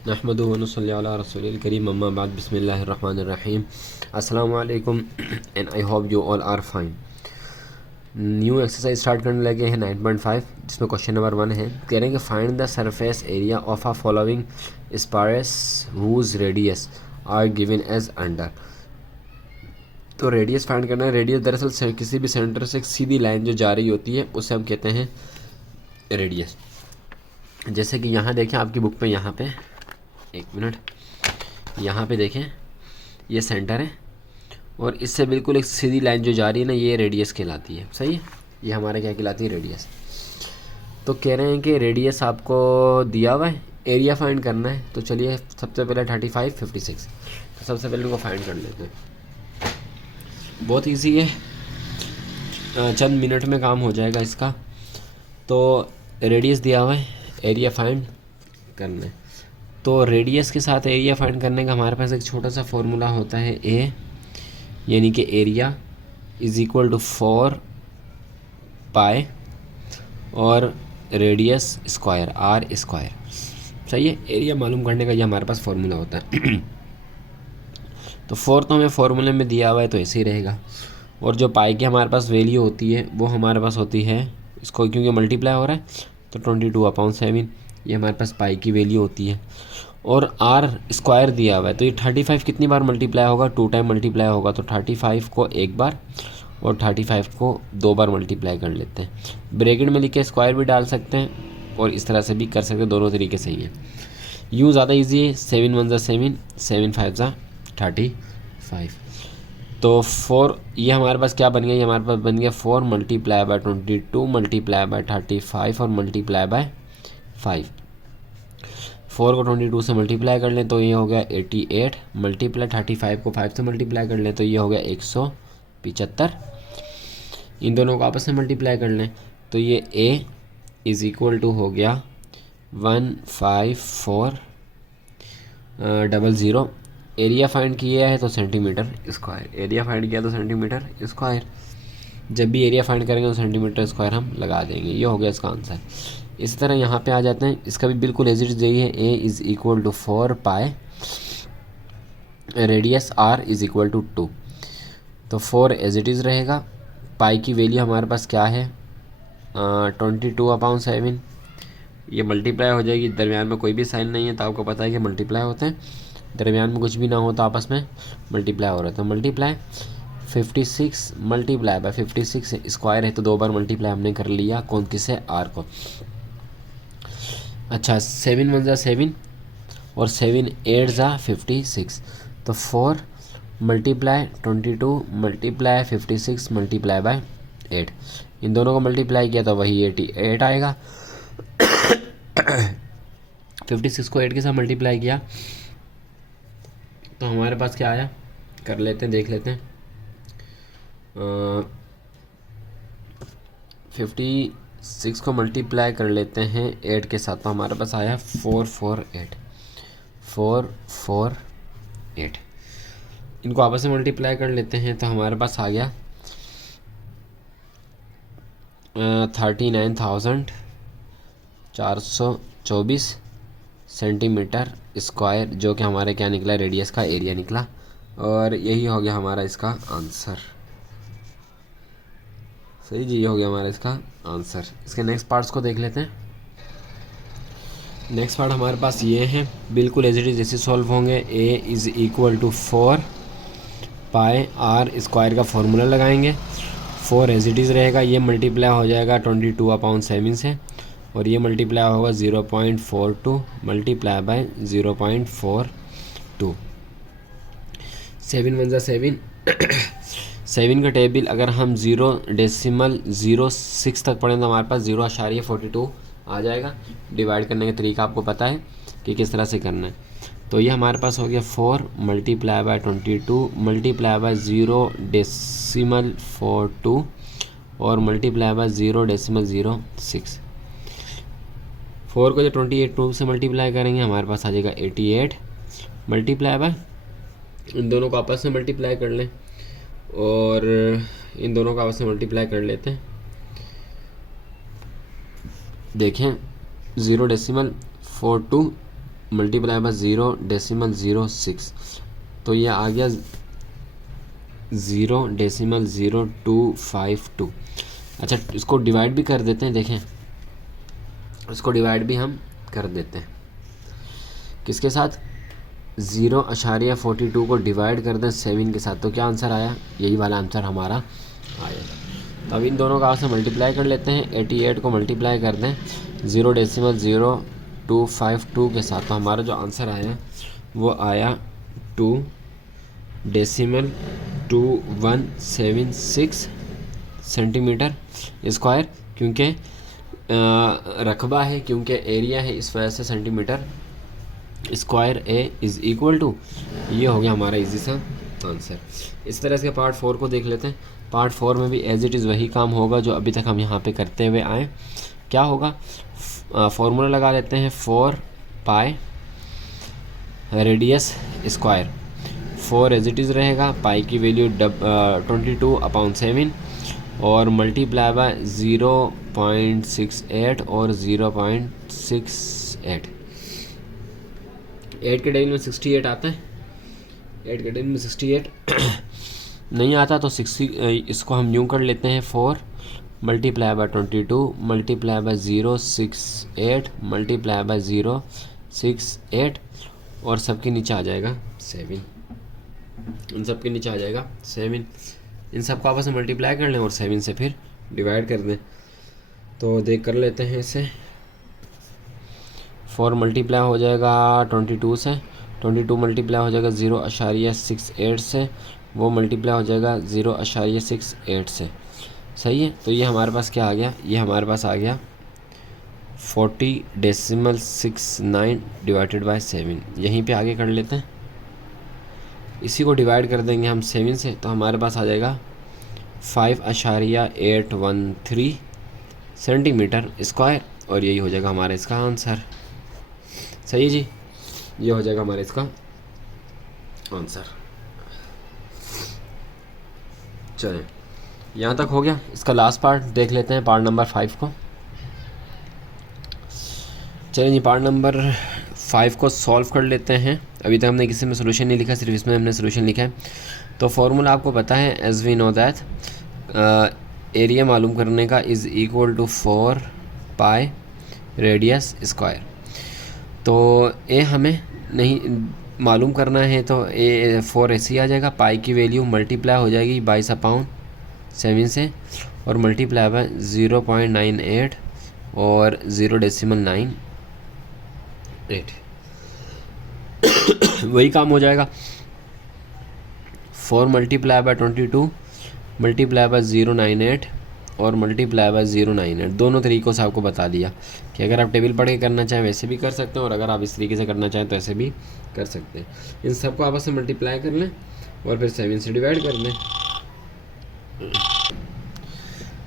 नहमदुहु व नसल्ली अला रसूलिल करीम अम्मा बाद बिस्मिल्लाहिर रहमानिर रहीम। अस्सलामु अलैकुम and I hope you all are fine. New exercise start करने लगे हैं 9.5, जिसमें क्वेश्चन नंबर 1 है। कह रहे हैं कि find the surface area of a following spheres whose radius are given as under. तो रेडियस फाइंड करना है। रेडियस दरअसल किसी भी सेंटर से एक सीधी लाइन जो जा रही होती है उसे हम कहते हैं रेडियस। जैसे कि यहाँ देखें आपकी बुक पे, यहाँ पे एक मिनट, यहाँ पे देखें ये सेंटर है और इससे बिल्कुल एक सीधी लाइन जो जा रही है ना, ये रेडियस कहलाती है। सही है, ये हमारे क्या कहलाती है, रेडियस। तो कह रहे हैं कि रेडियस आपको दिया हुआ है, एरिया फाइंड करना है। तो चलिए सबसे पहले 35, 56, तो सबसे पहले इनको फाइंड कर लेते हैं। बहुत ईजी है, चंद मिनट में काम हो जाएगा इसका। तो रेडियस दिया हुआ है, एरिया फाइंड करना है। तो रेडियस के साथ एरिया फाइंड करने का हमारे पास एक छोटा सा फॉर्मूला होता है, ए यानी कि एरिया इज़ इक्वल टू 4 पाई और रेडियस स्क्वायर आर स्क्वायर। सही है, एरिया मालूम करने का ये हमारे पास फॉर्मूला होता है। तो 4 तो हमें फॉर्मूले में दिया हुआ है तो ऐसे ही रहेगा। और जो पाई की हमारे पास वैल्यू होती है वो हमारे पास होती है, इसको क्योंकि मल्टीप्लाई हो रहा है तो 22/7 ये हमारे पास पाई की वैल्यू होती है। और आर स्क्वायर दिया हुआ है तो ये 35 कितनी बार मल्टीप्लाई होगा, 2 टाइम मल्टीप्लाई होगा। तो 35 को एक बार और 35 को 2 बार मल्टीप्लाई कर लेते हैं। ब्रैकेट में लिख के स्क्वायर भी डाल सकते हैं और इस तरह से भी कर सकते हैं, दोनों तरीके सही है। यूँ ज़्यादा ईजी है, 7 1 7, 7 5 35। तो 4 ये हमारे पास क्या बन गया, ये हमारे पास बन गया 4 मल्टीप्लाई बाय 22 मल्टीप्लाई बाय 35 और मल्टीप्लाई बाय 5। 4 को 22 से मल्टीप्लाई कर लें तो ये हो गया 88, मल्टीप्लाई 35 को 5 से मल्टीप्लाई कर लें तो ये हो गया 175। इन दोनों को आपस में मल्टीप्लाई कर लें तो ये a इज़ इक्वल टू हो गया 15400। एरिया फाइंड किया है तो सेंटीमीटर स्क्वायर, एरिया फाइंड किया तो सेंटीमीटर स्क्वायर। जब भी एरिया फाइंड करेंगे तो सेंटीमीटर स्क्वायर हम लगा देंगे। ये हो गया इसका आंसर। इसी तरह यहाँ पे आ जाते हैं, इसका भी बिल्कुल एज इट इज यही है, A is equal to 4 pi radius r is equal to 2। तो 4 एज इट इज़ रहेगा। पाई की वैल्यू हमारे पास क्या है, 22/7। ये मल्टीप्लाई हो जाएगी, दरमियान में कोई भी साइन नहीं है तो आपको पता है कि मल्टीप्लाई होते हैं। दरमियान में कुछ भी ना हो तो आपस में मल्टीप्लाई हो रहा है। तो मल्टीप्लाई 56 मल्टीप्लाई बाय 56 स्क्वायर है तो 2 बार मल्टीप्लाई हमने कर लिया, कौन किसे, आर को। अच्छा, 7 1 7 और 7 8 56। तो 4 मल्टीप्लाई 22 मल्टीप्लाई 56 मल्टीप्लाई बाय 8, इन दोनों को मल्टीप्लाई किया तो वही 88 आएगा। 56 को 8 के साथ मल्टीप्लाई किया तो हमारे पास क्या आया, कर लेते हैं, देख लेते हैं। 56 को मल्टीप्लाई कर लेते हैं 8 के साथ तो हमारे पास आया 448। 448 इनको आपस में मल्टीप्लाई कर लेते हैं तो हमारे पास आ गया 39,424 सेंटीमीटर स्क्वायर, जो कि हमारे क्या निकला, रेडियस का एरिया निकला। और यही हो गया हमारा इसका आंसर। सही जी, ये हो गया हमारा इसका आंसर। इसके नेक्स्ट पार्ट्स को देख लेते हैं। नेक्स्ट पार्ट हमारे पास ये है, बिल्कुल एज इट इज जैसे सॉल्व होंगे। A is equal to 4 pi r square का फॉर्मूला लगाएंगे। 4 एज इट इज़ रहेगा, ये मल्टीप्लाई हो जाएगा 22/7 से और ये मल्टीप्लाई होगा 0.42 मल्टीप्लाई बाय 0.42। 7 1 7 7 का टेबल अगर हम 0.06 तक पढ़ें तो हमारे पास 0.42 आ जाएगा। डिवाइड करने का तरीका आपको पता है कि किस तरह से करना है। तो ये हमारे पास हो गया 4 मल्टीप्लाई बाय 22 मल्टीप्लाई बाय 0.42 और मल्टीप्लाई बाय 0.06। 4 को जो 28 से मल्टीप्लाई करेंगे हमारे पास आ जाएगा 88 मल्टीप्लाई बाय, इन दोनों को आपस में मल्टीप्लाई कर लें और इन दोनों को आपस में मल्टीप्लाई कर लेते हैं। देखें 0.42 मल्टीप्लाई बाय 0.06, तो ये आ गया 0.0252। अच्छा, इसको डिवाइड भी कर देते हैं, देखें इसको डिवाइड भी हम कर देते हैं किसके साथ, 0.42 को डिवाइड कर दें 7 के साथ, तो क्या आंसर आया, यही वाला आंसर हमारा आया। तो अब इन दोनों का आपस में मल्टीप्लाई कर लेते हैं, 88 को मल्टीप्लाई कर दें 0.0252 के साथ, तो हमारा जो आंसर आया वो आया 2.2176 सेंटीमीटर स्क्वायर, क्योंकि रकबा है, क्योंकि एरिया है, इस वजह से centimetre square A is equal to, ये हो गया हमारा इजी सा आंसर। इस तरह से पार्ट 4 को देख लेते हैं। पार्ट 4 में भी एज इट इज़ वही काम होगा जो अभी तक हम यहाँ पे करते हुए आए। क्या होगा, फॉर्मूला लगा लेते हैं 4 pi radius square. 4 as it is रहेगा, पाई की वैल्यू 22/7 और मल्टीप्लाई बाय 0.68 और 0.68। 8 के टेबल में 68 आता है, 8 के टेबल में 68 नहीं आता, तो 60 इसको हम यूँ कर लेते हैं 4 multiply bye 22 multiply by 0.68 multiply by 0.68 और सबके नीचे आ जाएगा 7, इन सब के नीचे आ जाएगा 7, इन सब को आपस में मल्टीप्लाई कर लें और 7 से फिर डिवाइड कर दें। तो देख कर लेते हैं इसे, 4 मल्टीप्लाई हो जाएगा 22 से, 22 मल्टीप्लाई हो जाएगा 0.68 से, वो मल्टीप्लाई हो जाएगा 0.68 से। सही है, तो ये हमारे पास क्या आ गया, ये हमारे पास आ गया 40.69 डिवाइडेड बाय 7। यहीं पे आगे कर लेते हैं, इसी को डिवाइड कर देंगे हम 7 से, तो हमारे पास आ जाएगा 5.813 सेंटीमीटर स्क्वायर, और यही हो जाएगा हमारा इसका आंसर। सही है जी, ये हो जाएगा हमारा इसका आंसर। चलें, यहाँ तक हो गया। इसका लास्ट पार्ट देख लेते हैं, पार्ट नंबर 5 को। चलिए जी, पार्ट नंबर 5 को सॉल्व कर लेते हैं। अभी तक हमने किसी में सोल्यूशन नहीं लिखा, सिर्फ इसमें हमने सोल्यूशन लिखा है। तो फार्मूला आपको पता है, as we know that area मालूम करने का is equal to 4 pi radius square. तो ए हमें नहीं मालूम करना है, तो ए 4 ऐसे ही आ जाएगा, पाई की वैल्यू मल्टीप्लाई हो जाएगी 22/7 से और मल्टीप्लाई बाय 0.98 और 0.98 वही काम हो जाएगा। 4 मल्टीप्लाई बाय 22 मल्टीप्लाई बाय 0.98 और मल्टीप्लाई बाय 0.98, दोनों तरीक़ों से आपको बता दिया कि अगर आप टेबल पढ़ के करना चाहें वैसे भी कर सकते हैं, और अगर आप इस तरीके से करना चाहें तो ऐसे भी कर सकते हैं। इन सबको आपस में मल्टीप्लाई कर लें और फिर 7 से डिवाइड कर दें।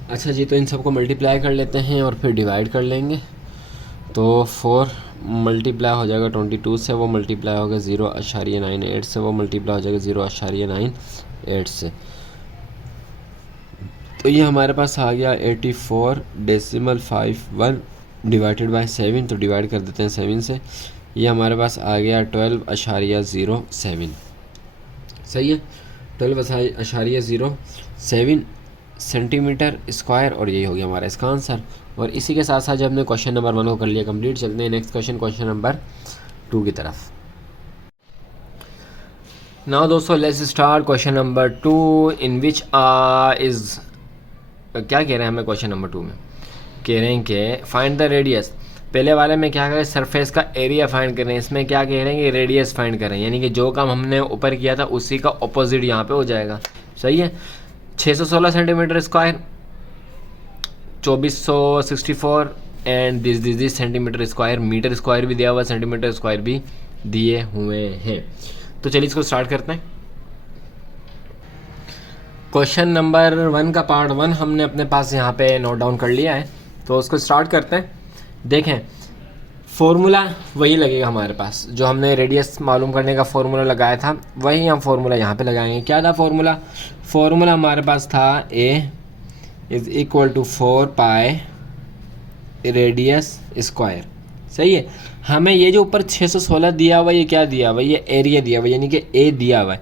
अच्छा जी, तो इन सबको मल्टीप्लाई कर लेते हैं और फिर डिवाइड कर लेंगे। तो 4 मल्टीप्लाई हो जाएगा 22 से, वो मल्टीप्लाई होगा 0.98 से, वो मल्टीप्लाई हो जाएगा 0.98 से। तो ये हमारे पास आ गया 84.51 डिवाइडेड बाय 7, तो डिवाइड कर देते हैं 7 से। ये हमारे पास आ गया 12.07। सही है, 12.07 सेंटीमीटर स्क्वायर, और यही हो गया हमारा इसका आंसर। और इसी के साथ साथ जब हमने क्वेश्चन नंबर 1 को कर लिया कंप्लीट, चलते हैं नेक्स्ट क्वेश्चन, क्वेश्चन नंबर 2 की तरफ। नाउ दोस्तों, let's start question number 2 in which is, क्या कह रहे हैं हमें क्वेश्चन नंबर 2 में, कह रहे हैं कि फाइंड द रेडियस। पहले वाले में क्या करें, सरफेस का एरिया फाइंड करें, इसमें क्या कह रहे हैं कि रेडियस फाइंड करें, यानी कि जो काम हमने ऊपर किया था उसी का ऑपोजिट यहाँ पे हो जाएगा। सही है, 616 centimetre square, 2464 and this centimetre square, metre square भी दिया हुआ, सेंटीमीटर स्क्वायर भी दिए हुए हैं। तो चलिए इसको स्टार्ट करते हैं। क्वेश्चन नंबर 1 का पार्ट 1 हमने अपने पास यहाँ पे नोट डाउन कर लिया है, तो उसको स्टार्ट करते हैं। देखें, फॉर्मूला वही लगेगा हमारे पास, जो हमने रेडियस मालूम करने का फॉर्मूला लगाया था वही हम फॉर्मूला यहाँ पे लगाएंगे। क्या था फॉर्मूला, फॉर्मूला हमारे पास था A is equal to 4 pi radius square. सही है, हमें ये जो ऊपर 616 दिया हुआ है, ये क्या दिया हुआ है, ये एरिया दिया हुआ है, यानी कि ए दिया हुआ है।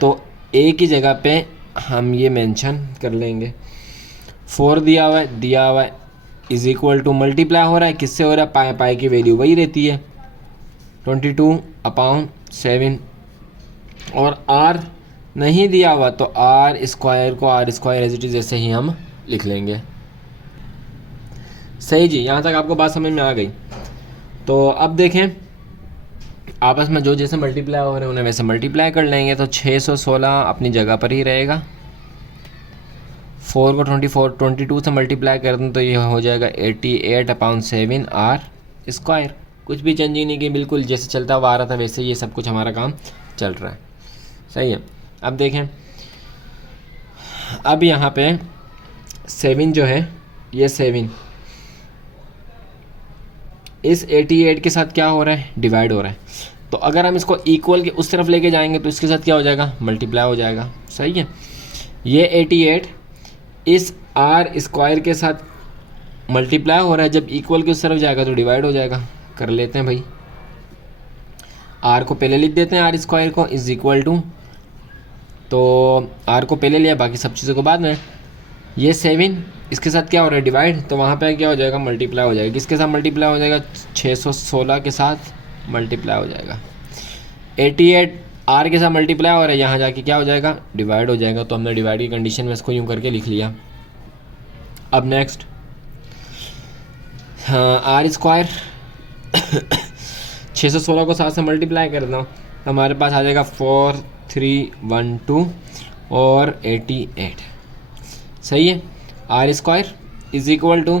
तो ए की जगह पे हम ये मेंशन कर लेंगे। 4 दिया हुआ है इज़ इक्वल टू मल्टीप्लाई हो रहा है, किससे हो रहा है, पाई पाई की वैल्यू वही रहती है 22/7। और आर नहीं दिया हुआ तो आर स्क्वायर को r square as it is ऐसे ही हम लिख लेंगे। सही जी, यहाँ तक आपको बात समझ में आ गई। तो अब देखें आपस में जो जैसे मल्टीप्लाई हो रहे हैं उन्हें वैसे मल्टीप्लाई कर लेंगे। तो 616 अपनी जगह पर ही रहेगा। 4 को 22 से मल्टीप्लाई कर दें तो ये हो जाएगा 88/7 आर स्क्वायर। कुछ भी चेंजिंग नहीं की, बिल्कुल जैसे चलता हुआ आ रहा था वैसे ये सब कुछ हमारा काम चल रहा है। सही है। अब देखें, अब यहाँ पे 7 जो है, ये 7 इस 88 के साथ क्या हो रहा है, डिवाइड हो रहा है। तो अगर हम इसको इक्वल के उस तरफ लेके जाएंगे तो इसके साथ क्या हो जाएगा, मल्टीप्लाई हो जाएगा। सही है। ये 88 इस आर स्क्वायर के साथ मल्टीप्लाई हो रहा है, जब इक्वल के उस तरफ जाएगा तो डिवाइड हो जाएगा। कर लेते हैं भाई, आर को पहले लिख देते हैं, आर स्क्वायर को इज इक्वल टू, तो आर को पहले लिया, बाकी सब चीज़ों को बाद में। ये 7 इसके साथ क्या हो रहा है, डिवाइड, तो वहाँ पे क्या हो जाएगा, मल्टीप्लाई हो जाएगा। किसके साथ मल्टीप्लाई हो जाएगा, 616 के साथ मल्टीप्लाई हो जाएगा। 88 आर के साथ मल्टीप्लाई हो रहा है, यहाँ जाके क्या हो जाएगा, डिवाइड हो जाएगा। तो हमने डिवाइड की कंडीशन में इसको यूँ करके लिख लिया। अब नेक्स्ट, हाँ, आर स्क्वायर 616 को 7 से मल्टीप्लाई कर देना, हमारे पास आ जाएगा 4312 और 88। सही है। R square is equal to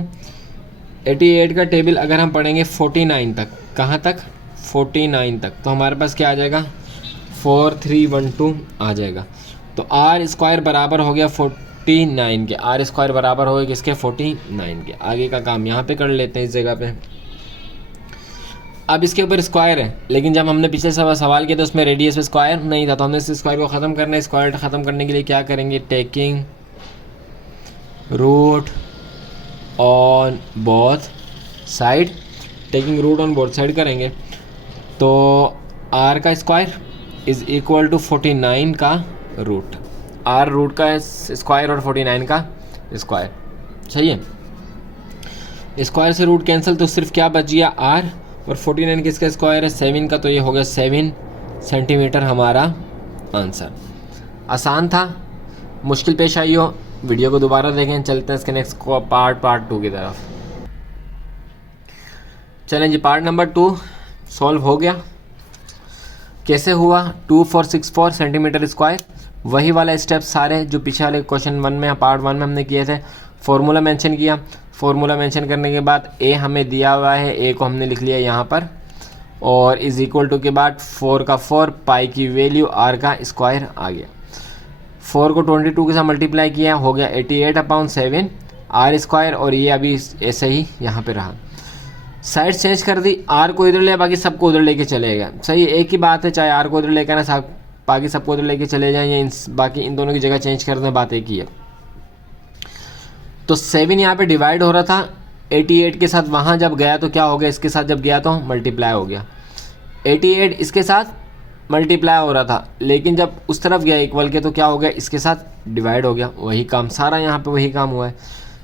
88 का टेबल अगर हम पढ़ेंगे 49 तक, कहाँ तक, 49 तक, तो हमारे पास क्या आ जाएगा, 4312 आ जाएगा। तो आर स्क्वायर बराबर हो गया 49 के, आर स्क्वायर बराबर हो गया किसके, 49 के। आगे का काम यहाँ पे कर लेते हैं इस जगह पे। अब इसके ऊपर स्क्वायर है, लेकिन जब हमने पिछले सवाल किया तो उसमें रेडियस पे स्क्वायर नहीं था, तो हमने इस स्क्वायर को ख़त्म करना है। स्क्वायर ख़त्म करने के लिए क्या करेंगे, taking root on both side, taking root on both side करेंगे। तो आर का स्क्वायर इज़ इक्वल टू 49 का रूट, आर रूट का स्क्वायर और 49 का स्क्वायर। सही है। स्क्वायर से रूट कैंसिल, तो सिर्फ क्या बच गया, आर, और 49 किसका स्क्वायर है, 7 का, तो ये हो गया 7 सेंटीमीटर हमारा आंसर। आसान था, मुश्किल पेश आई हो वीडियो को दोबारा देखें। चलते हैं इसके नेक्स्ट को पार्ट 2 की तरफ। चलें जी, पार्ट नंबर 2 सॉल्व हो गया। कैसे हुआ, 2464 सेंटीमीटर स्क्वायर, वही वाला स्टेप सारे जो पीछे वाले क्वेश्चन 1 में, पार्ट 1 में हमने किए थे। फॉर्मूला मेंशन किया, फॉर्मूला मेंशन करने के बाद ए हमें दिया हुआ है, ए को हमने लिख लिया यहाँ पर, और इज इक्वल टू के बाद 4 का 4, पाई की वैल्यू आर का स्क्वायर आ गया। 4 को 22 के साथ मल्टीप्लाई किया, हो गया 88/7 आर स्क्वायर, और ये अभी ऐसे ही यहाँ पे रहा। साइड चेंज कर दी, आर को इधर ले, बाकी सबको उधर लेके चले गए। सही, एक ही बात है, चाहे आर को उधर लेकर आना, बाकी सबको उधर लेके चले जाएं, या बाकी इन दोनों की जगह चेंज कर दें, बात एक ही है। तो 7 यहाँ पे डिवाइड हो रहा था 88 के साथ, वहाँ जब गया तो क्या हो गया, इसके साथ जब गया तो मल्टीप्लाई हो गया। 88 इसके साथ मल्टीप्लाई हो रहा था, लेकिन जब उस तरफ गया इक्वल के तो क्या हो गया, इसके साथ डिवाइड हो गया। वही काम सारा यहाँ पे वही काम हुआ है।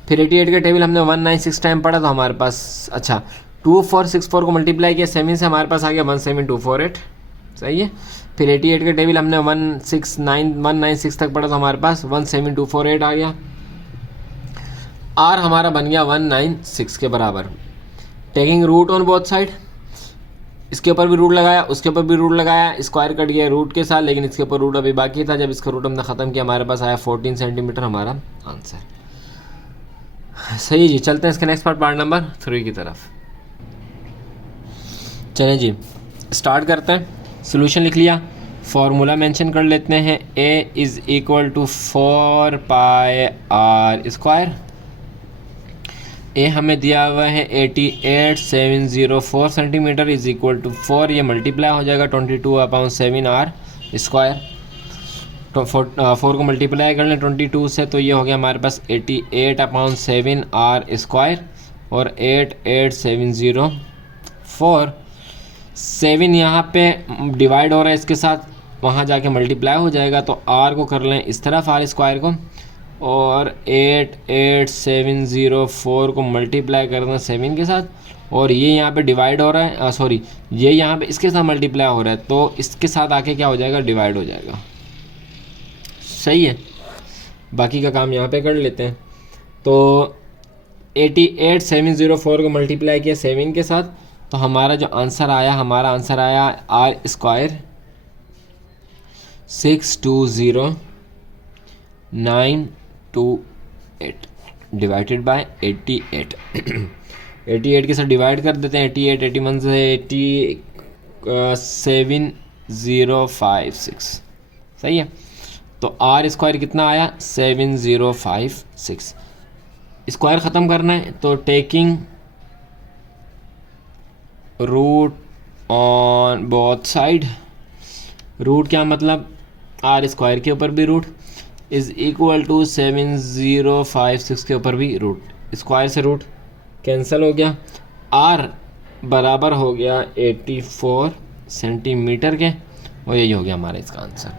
फिर 88 का टेबल हमने 196 टाइम पढ़ा, तो हमारे पास, अच्छा, 2464 को मल्टीप्लाई किया 7 से, हमारे पास आ गया 17248। सही है। फिर 88 का टेबल हमने 196 तक पढ़ा, तो हमारे पास 17248 आ गया। आर हमारा बन गया 196 के बराबर। Taking root on both side, इसके ऊपर भी रूट लगाया, उसके ऊपर भी रूट लगाया, स्क्वायर कट गया रूट के साथ, लेकिन इसके ऊपर रूट अभी बाकी था। जब इसका रूट हमने ख़त्म किया, हमारे पास आया 14 सेंटीमीटर हमारा आंसर। सही जी, चलते हैं इसके नेक्स्ट पार्ट नंबर 3 की तरफ। चलें जी, स्टार्ट करते हैं। सोल्यूशन लिख लिया, फॉर्मूला मेंशन कर लेते हैं। A is equal to 4 pi r square. A हमें दिया हुआ है 88,704 सेंटीमीटर इज इक्वल टू 4, ये मल्टीप्लाई हो जाएगा 22/7 आर स्क्वायर। तो 4 को मल्टीप्लाई कर लें 22 से, तो ये हो गया हमारे पास 88/7 आर स्क्वायर, और 88,704 4, 7 यहाँ पे डिवाइड हो रहा है इसके साथ, वहाँ जाके मल्टीप्लाई हो जाएगा। तो r को कर लें इस तरफ r स्क्वायर को, और 88704 को मल्टीप्लाई करना 7 के साथ, और ये यहाँ पे डिवाइड हो रहा है, सॉरी ये यहाँ पे इसके साथ मल्टीप्लाई हो रहा है, तो इसके साथ आके क्या हो जाएगा, डिवाइड हो जाएगा। सही है, बाकी का काम यहाँ पे कर लेते हैं। तो 88704 को मल्टीप्लाई किया 7 के साथ, तो हमारा जो आंसर आया, हमारा आंसर आया r स्क्वायर 620928 डिवाइडेड बाय 88। 88 के साथ डिवाइड कर देते हैं, 88 81 से 7056। सही है, तो r स्क्वायर कितना आया 7056। स्क्वायर ख़त्म करना है तो taking root on both side, root क्या मतलब r स्क्वायर के ऊपर भी रूट इज़ इक्वल टू 7056 के ऊपर भी रूट। स्क्वायर से रूट कैंसिल हो गया, r बराबर हो गया 84 सेंटीमीटर के, और यही हो गया हमारा इसका आंसर।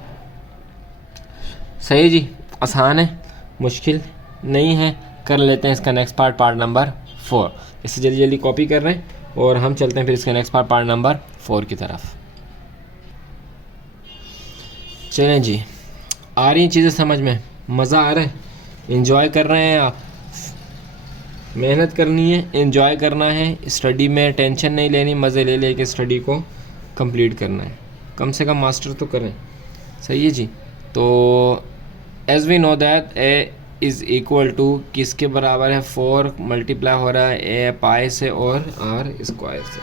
सही जी, आसान है, मुश्किल नहीं है। कर लेते हैं इसका नेक्स्ट पार्ट, पार्ट नंबर 4। इसे जल्दी जल्दी कॉपी कर रहे हैं और हम चलते हैं फिर इसका नेक्स्ट पार्ट, पार्ट नंबर 4 की तरफ। चलें जी, आ रही हैं चीज़ें समझ में, मज़ा आ रहा है, इन्जॉय कर रहे हैं आप। मेहनत करनी है, इन्जॉय करना है, स्टडी में टेंशन नहीं लेनी, मज़े ले लेके स्टडी को कंप्लीट करना है, कम से कम मास्टर तो करें। सही है जी, तो as we know that A is equal to किसके बराबर है, 4 मल्टीप्लाई हो रहा है ए पाई से और r स्क्वायर से।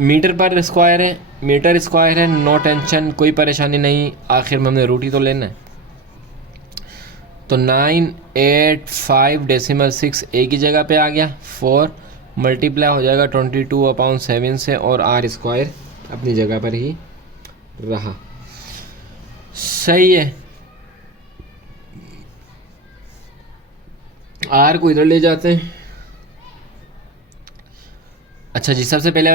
मीटर पर स्क्वायर है, मीटर स्क्वायर है, नो टेंशन, कोई परेशानी नहीं, आखिर में हमने रूट ही तो लेना है। तो 985.6 एक ही जगह पे आ गया, 4 मल्टीप्लाई हो जाएगा 22/7 से, और r स्क्वायर अपनी जगह पर ही रहा। सही है, r को इधर ले जाते हैं। अच्छा जी, सबसे पहले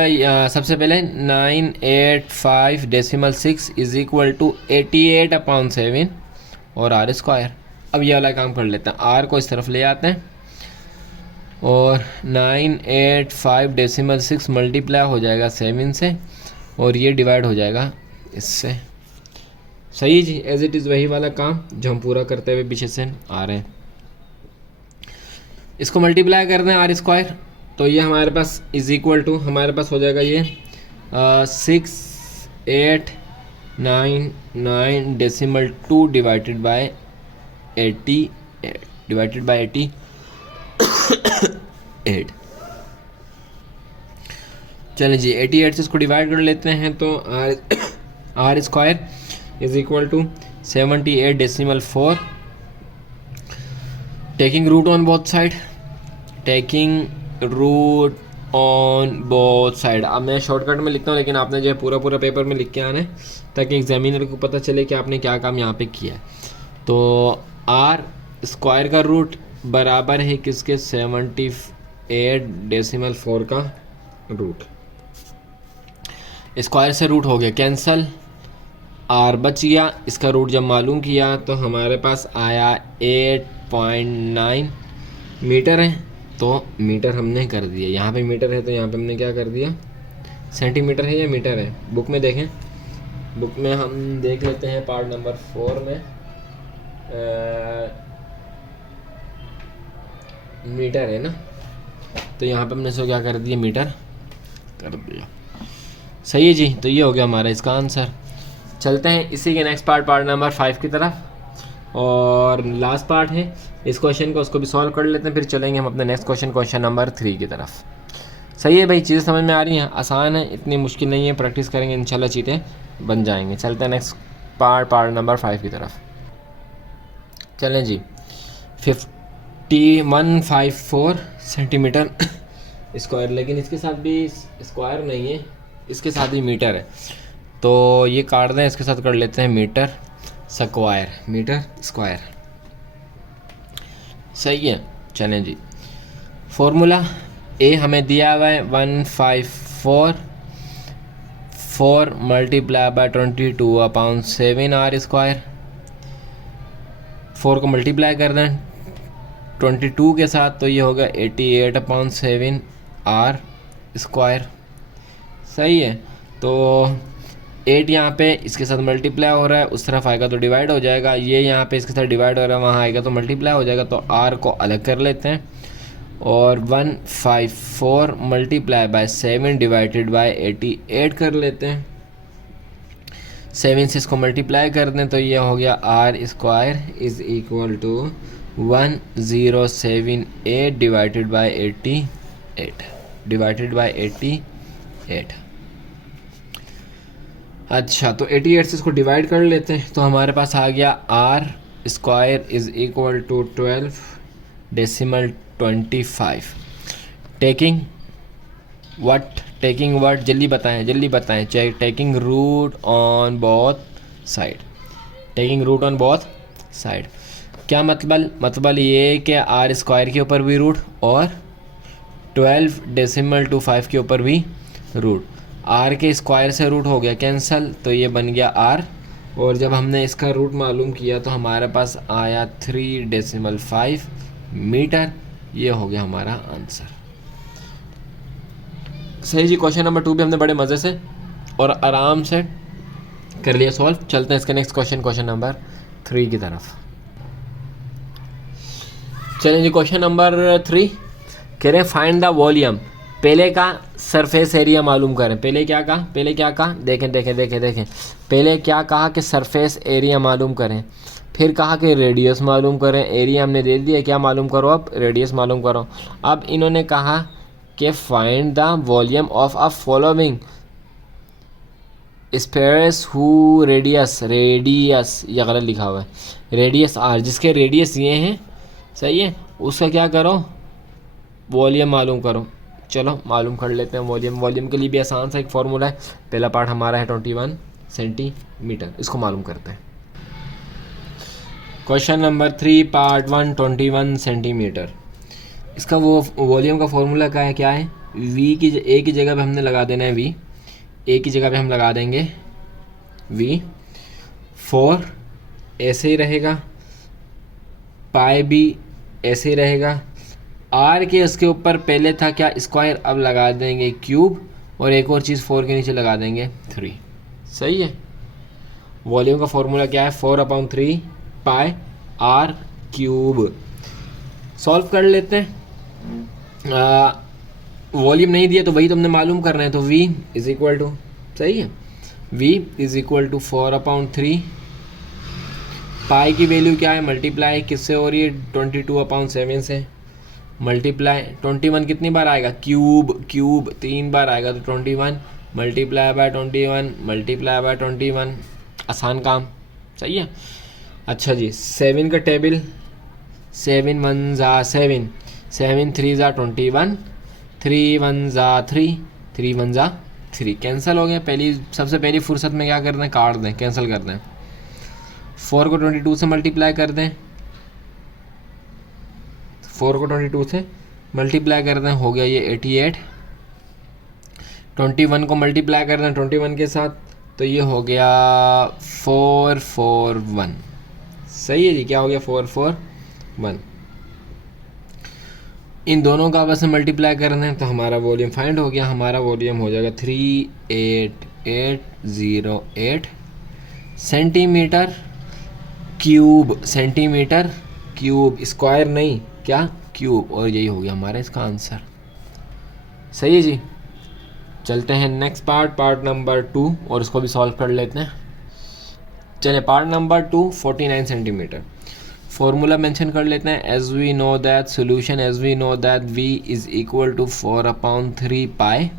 985.6 इज इक्वल टू 88/7 और r स्क्वायर। अब ये वाला काम कर लेते हैं, r को इस तरफ ले आते हैं और 985.6 मल्टीप्लाई हो जाएगा 7 से, और ये डिवाइड हो जाएगा इससे। सही जी, एज इट इज़ वही वाला काम जो हम पूरा करते हुए पीछे से आ रहे हैं। इसको मल्टीप्लाई कर दें r स्क्वायर, तो ये हमारे पास इज़ इक्वल टू, हमारे पास हो जाएगा ये 6899.2 डिवाइडेड बाय 88। चलें जी, 88 से इसको डिवाइड कर लेते हैं, तो r square is equal to 78.4, taking root on both side, taking root on both side. अब मैं शॉर्टकट में लिखता हूँ, लेकिन आपने जो है पूरा पूरा पेपर में लिख के आना है, ताकि एग्जामिनर को पता चले कि आपने क्या काम यहाँ पे किया है। तो r स्क्वायर का रूट बराबर है किसके, 78.4 का रूट। स्क्वायर से रूट हो गया कैंसल, r बच गया। इसका रूट जब मालूम किया तो हमारे पास आया 8.9 मीटर है, तो मीटर हमने कर दिया। यहाँ पे मीटर है तो यहाँ पे हमने क्या कर दिया, सेंटीमीटर है या मीटर है, बुक में देखें। बुक में हम देख लेते हैं पार्ट नंबर 4 में मीटर है ना, तो यहाँ पे हमने इसको क्या कर दिया, मीटर कर दिया। सही है जी, तो ये हो गया हमारा इसका आंसर। चलते हैं इसी के नेक्स्ट पार्ट, पार्ट नंबर 5 की तरफ, और लास्ट पार्ट है इस क्वेश्चन को, उसको भी सॉल्व कर लेते हैं, फिर चलेंगे हम अपने नेक्स्ट क्वेश्चन, क्वेश्चन नंबर 3 की तरफ। सही है भाई, चीज़ें समझ में आ रही हैं, आसान है, इतनी मुश्किल नहीं है, प्रैक्टिस करेंगे इंशाल्लाह चीज़ें बन जाएंगे। चलते हैं नेक्स्ट पार्ट, पार्ट नंबर 5 की तरफ। चलें जी, 5154 सेंटीमीटर स्क्वायर, लेकिन इसके साथ भी स्क्वायर नहीं है, इसके साथ ही मीटर है, तो ये काट दें, इसके साथ कर लेते हैं मीटर स्क्वायर, मीटर स्क्वायर। सही है, चलें जी, फॉर्मूला ए हमें दिया हुआ है 154, 4 मल्टीप्लाई बाय 22/7 आर स्क्वायर। 4 को मल्टीप्लाई कर दें 22 के साथ तो ये होगा 88/7 आर स्क्वायर। सही है, तो 8 यहाँ पे इसके साथ मल्टीप्लाई हो रहा है, उस तरफ आएगा तो डिवाइड हो जाएगा, ये यहाँ पे इसके साथ डिवाइड हो रहा है, वहाँ आएगा तो मल्टीप्लाई हो जाएगा। तो आर को अलग कर लेते हैं और 154 मल्टीप्लाई बाय 7 डिवाइडेड बाय 88 कर लेते हैं। 7 से इसको मल्टीप्लाई कर दें तो ये हो गया r square is equal to 1078 divided by 88। अच्छा, तो 88 से इसको डिवाइड कर लेते हैं तो हमारे पास आ गया r square is equal to 12.25। Taking what जल्दी बताएं taking root on both side. क्या मतलब ये कि आर स्क्वायर के ऊपर भी रूट और 12.25 के ऊपर भी रूट। आर के स्क्वायर से रूट हो गया कैंसल, तो ये बन गया आर, और जब हमने इसका रूट मालूम किया तो हमारे पास आया 3.5 मीटर। ये हो गया हमारा आंसर। सही जी, क्वेश्चन नंबर 2 भी हमने बड़े मज़े से और आराम से कर लिया सॉल्व। चलते हैं इसके नेक्स्ट क्वेश्चन नंबर 3 की तरफ। चलें जी, क्वेश्चन नंबर 3 कह रहे हैं फाइंड द वॉल्यूम। पहले का सरफेस एरिया मालूम करें। पहले क्या कहा देखें। पहले क्या कहा कि सरफेस एरिया मालूम करें, फिर कहा कि रेडियस मालूम करें। एरिया हमने दे दिया, क्या मालूम करो अब, रेडियस मालूम करो। अब इन्होंने कहा कि find the volume of a following spheres who radius, ये गलत लिखा हुआ है, रेडियस आर, जिसके रेडियस ये हैं, सही है, उसका क्या करो, वॉल्यूम मालूम करो। चलो मालूम कर लेते हैं वॉल्यूम के लिए भी आसान सा एक फार्मूला है। पहला पार्ट हमारा है 21 सेंटीमीटर, इसको मालूम करते हैं। Question number 3 part 1 21 centimetre. इसका वो वॉल्यूम का फार्मूला क्या है, वी की ए की जगह पे हमने लगा देना है वी, ए की जगह पे हम लगा देंगे वी। 4 ऐसे ही रहेगा, पाई भी ऐसे ही रहेगा। आर के उसके ऊपर पहले था क्या, स्क्वायर, अब लगा देंगे क्यूब, और एक और चीज़ 4 के नीचे लगा देंगे 3। सही है, वॉल्यूम का फॉर्मूला क्या है, 4/3 पाई आर क्यूब। सॉल्व कर लेते हैं। वॉल्यूम नहीं दिया तो वही तो हमने मालूम करना है, तो v इज़ इक्वल टू, सही है, v is equal to 4/3। Pi की वैल्यू क्या है, मल्टीप्लाई किससे हो रही है, 22/7 से। मल्टीप्लाई 21 कितनी बार आएगा, क्यूब 3 बार आएगा, तो 21 मल्टीप्लाई बाय 21 मल्टीप्लाई बाय 21, आसान काम, सही है। अच्छा जी, 7 का टेबल, 7 1 ज़ा 7, 7 3 ज़ा 21, 3 1 ज़ा 3, 3 1 ज़ा 3, कैंसिल हो गया। सबसे पहली फुर्सत में क्या करते हैं, काट दें, कैंसिल कर दें। 4 को 22 से मल्टीप्लाई कर दें, 4 को 22 से मल्टीप्लाई कर दें, हो गया ये 88। 21 को मल्टीप्लाई कर दें 21 के साथ, तो ये हो गया 441। सही है जी, क्या हो गया, 441। इन दोनों का आपस में मल्टीप्लाई कर दें तो हमारा वॉल्यूम फाइंड हो गया। हमारा वॉल्यूम हो जाएगा 38808 सेंटीमीटर क्यूब, स्क्वायर नहीं, क्या, क्यूब, और यही हो गया हमारा इसका आंसर। सही है जी, चलते हैं नेक्स्ट पार्ट नंबर 2, और इसको भी सॉल्व कर लेते हैं। चलिए part number 2 49 centimetre. Formula mention कर लेते हैं। As we know that v is equal to 4/3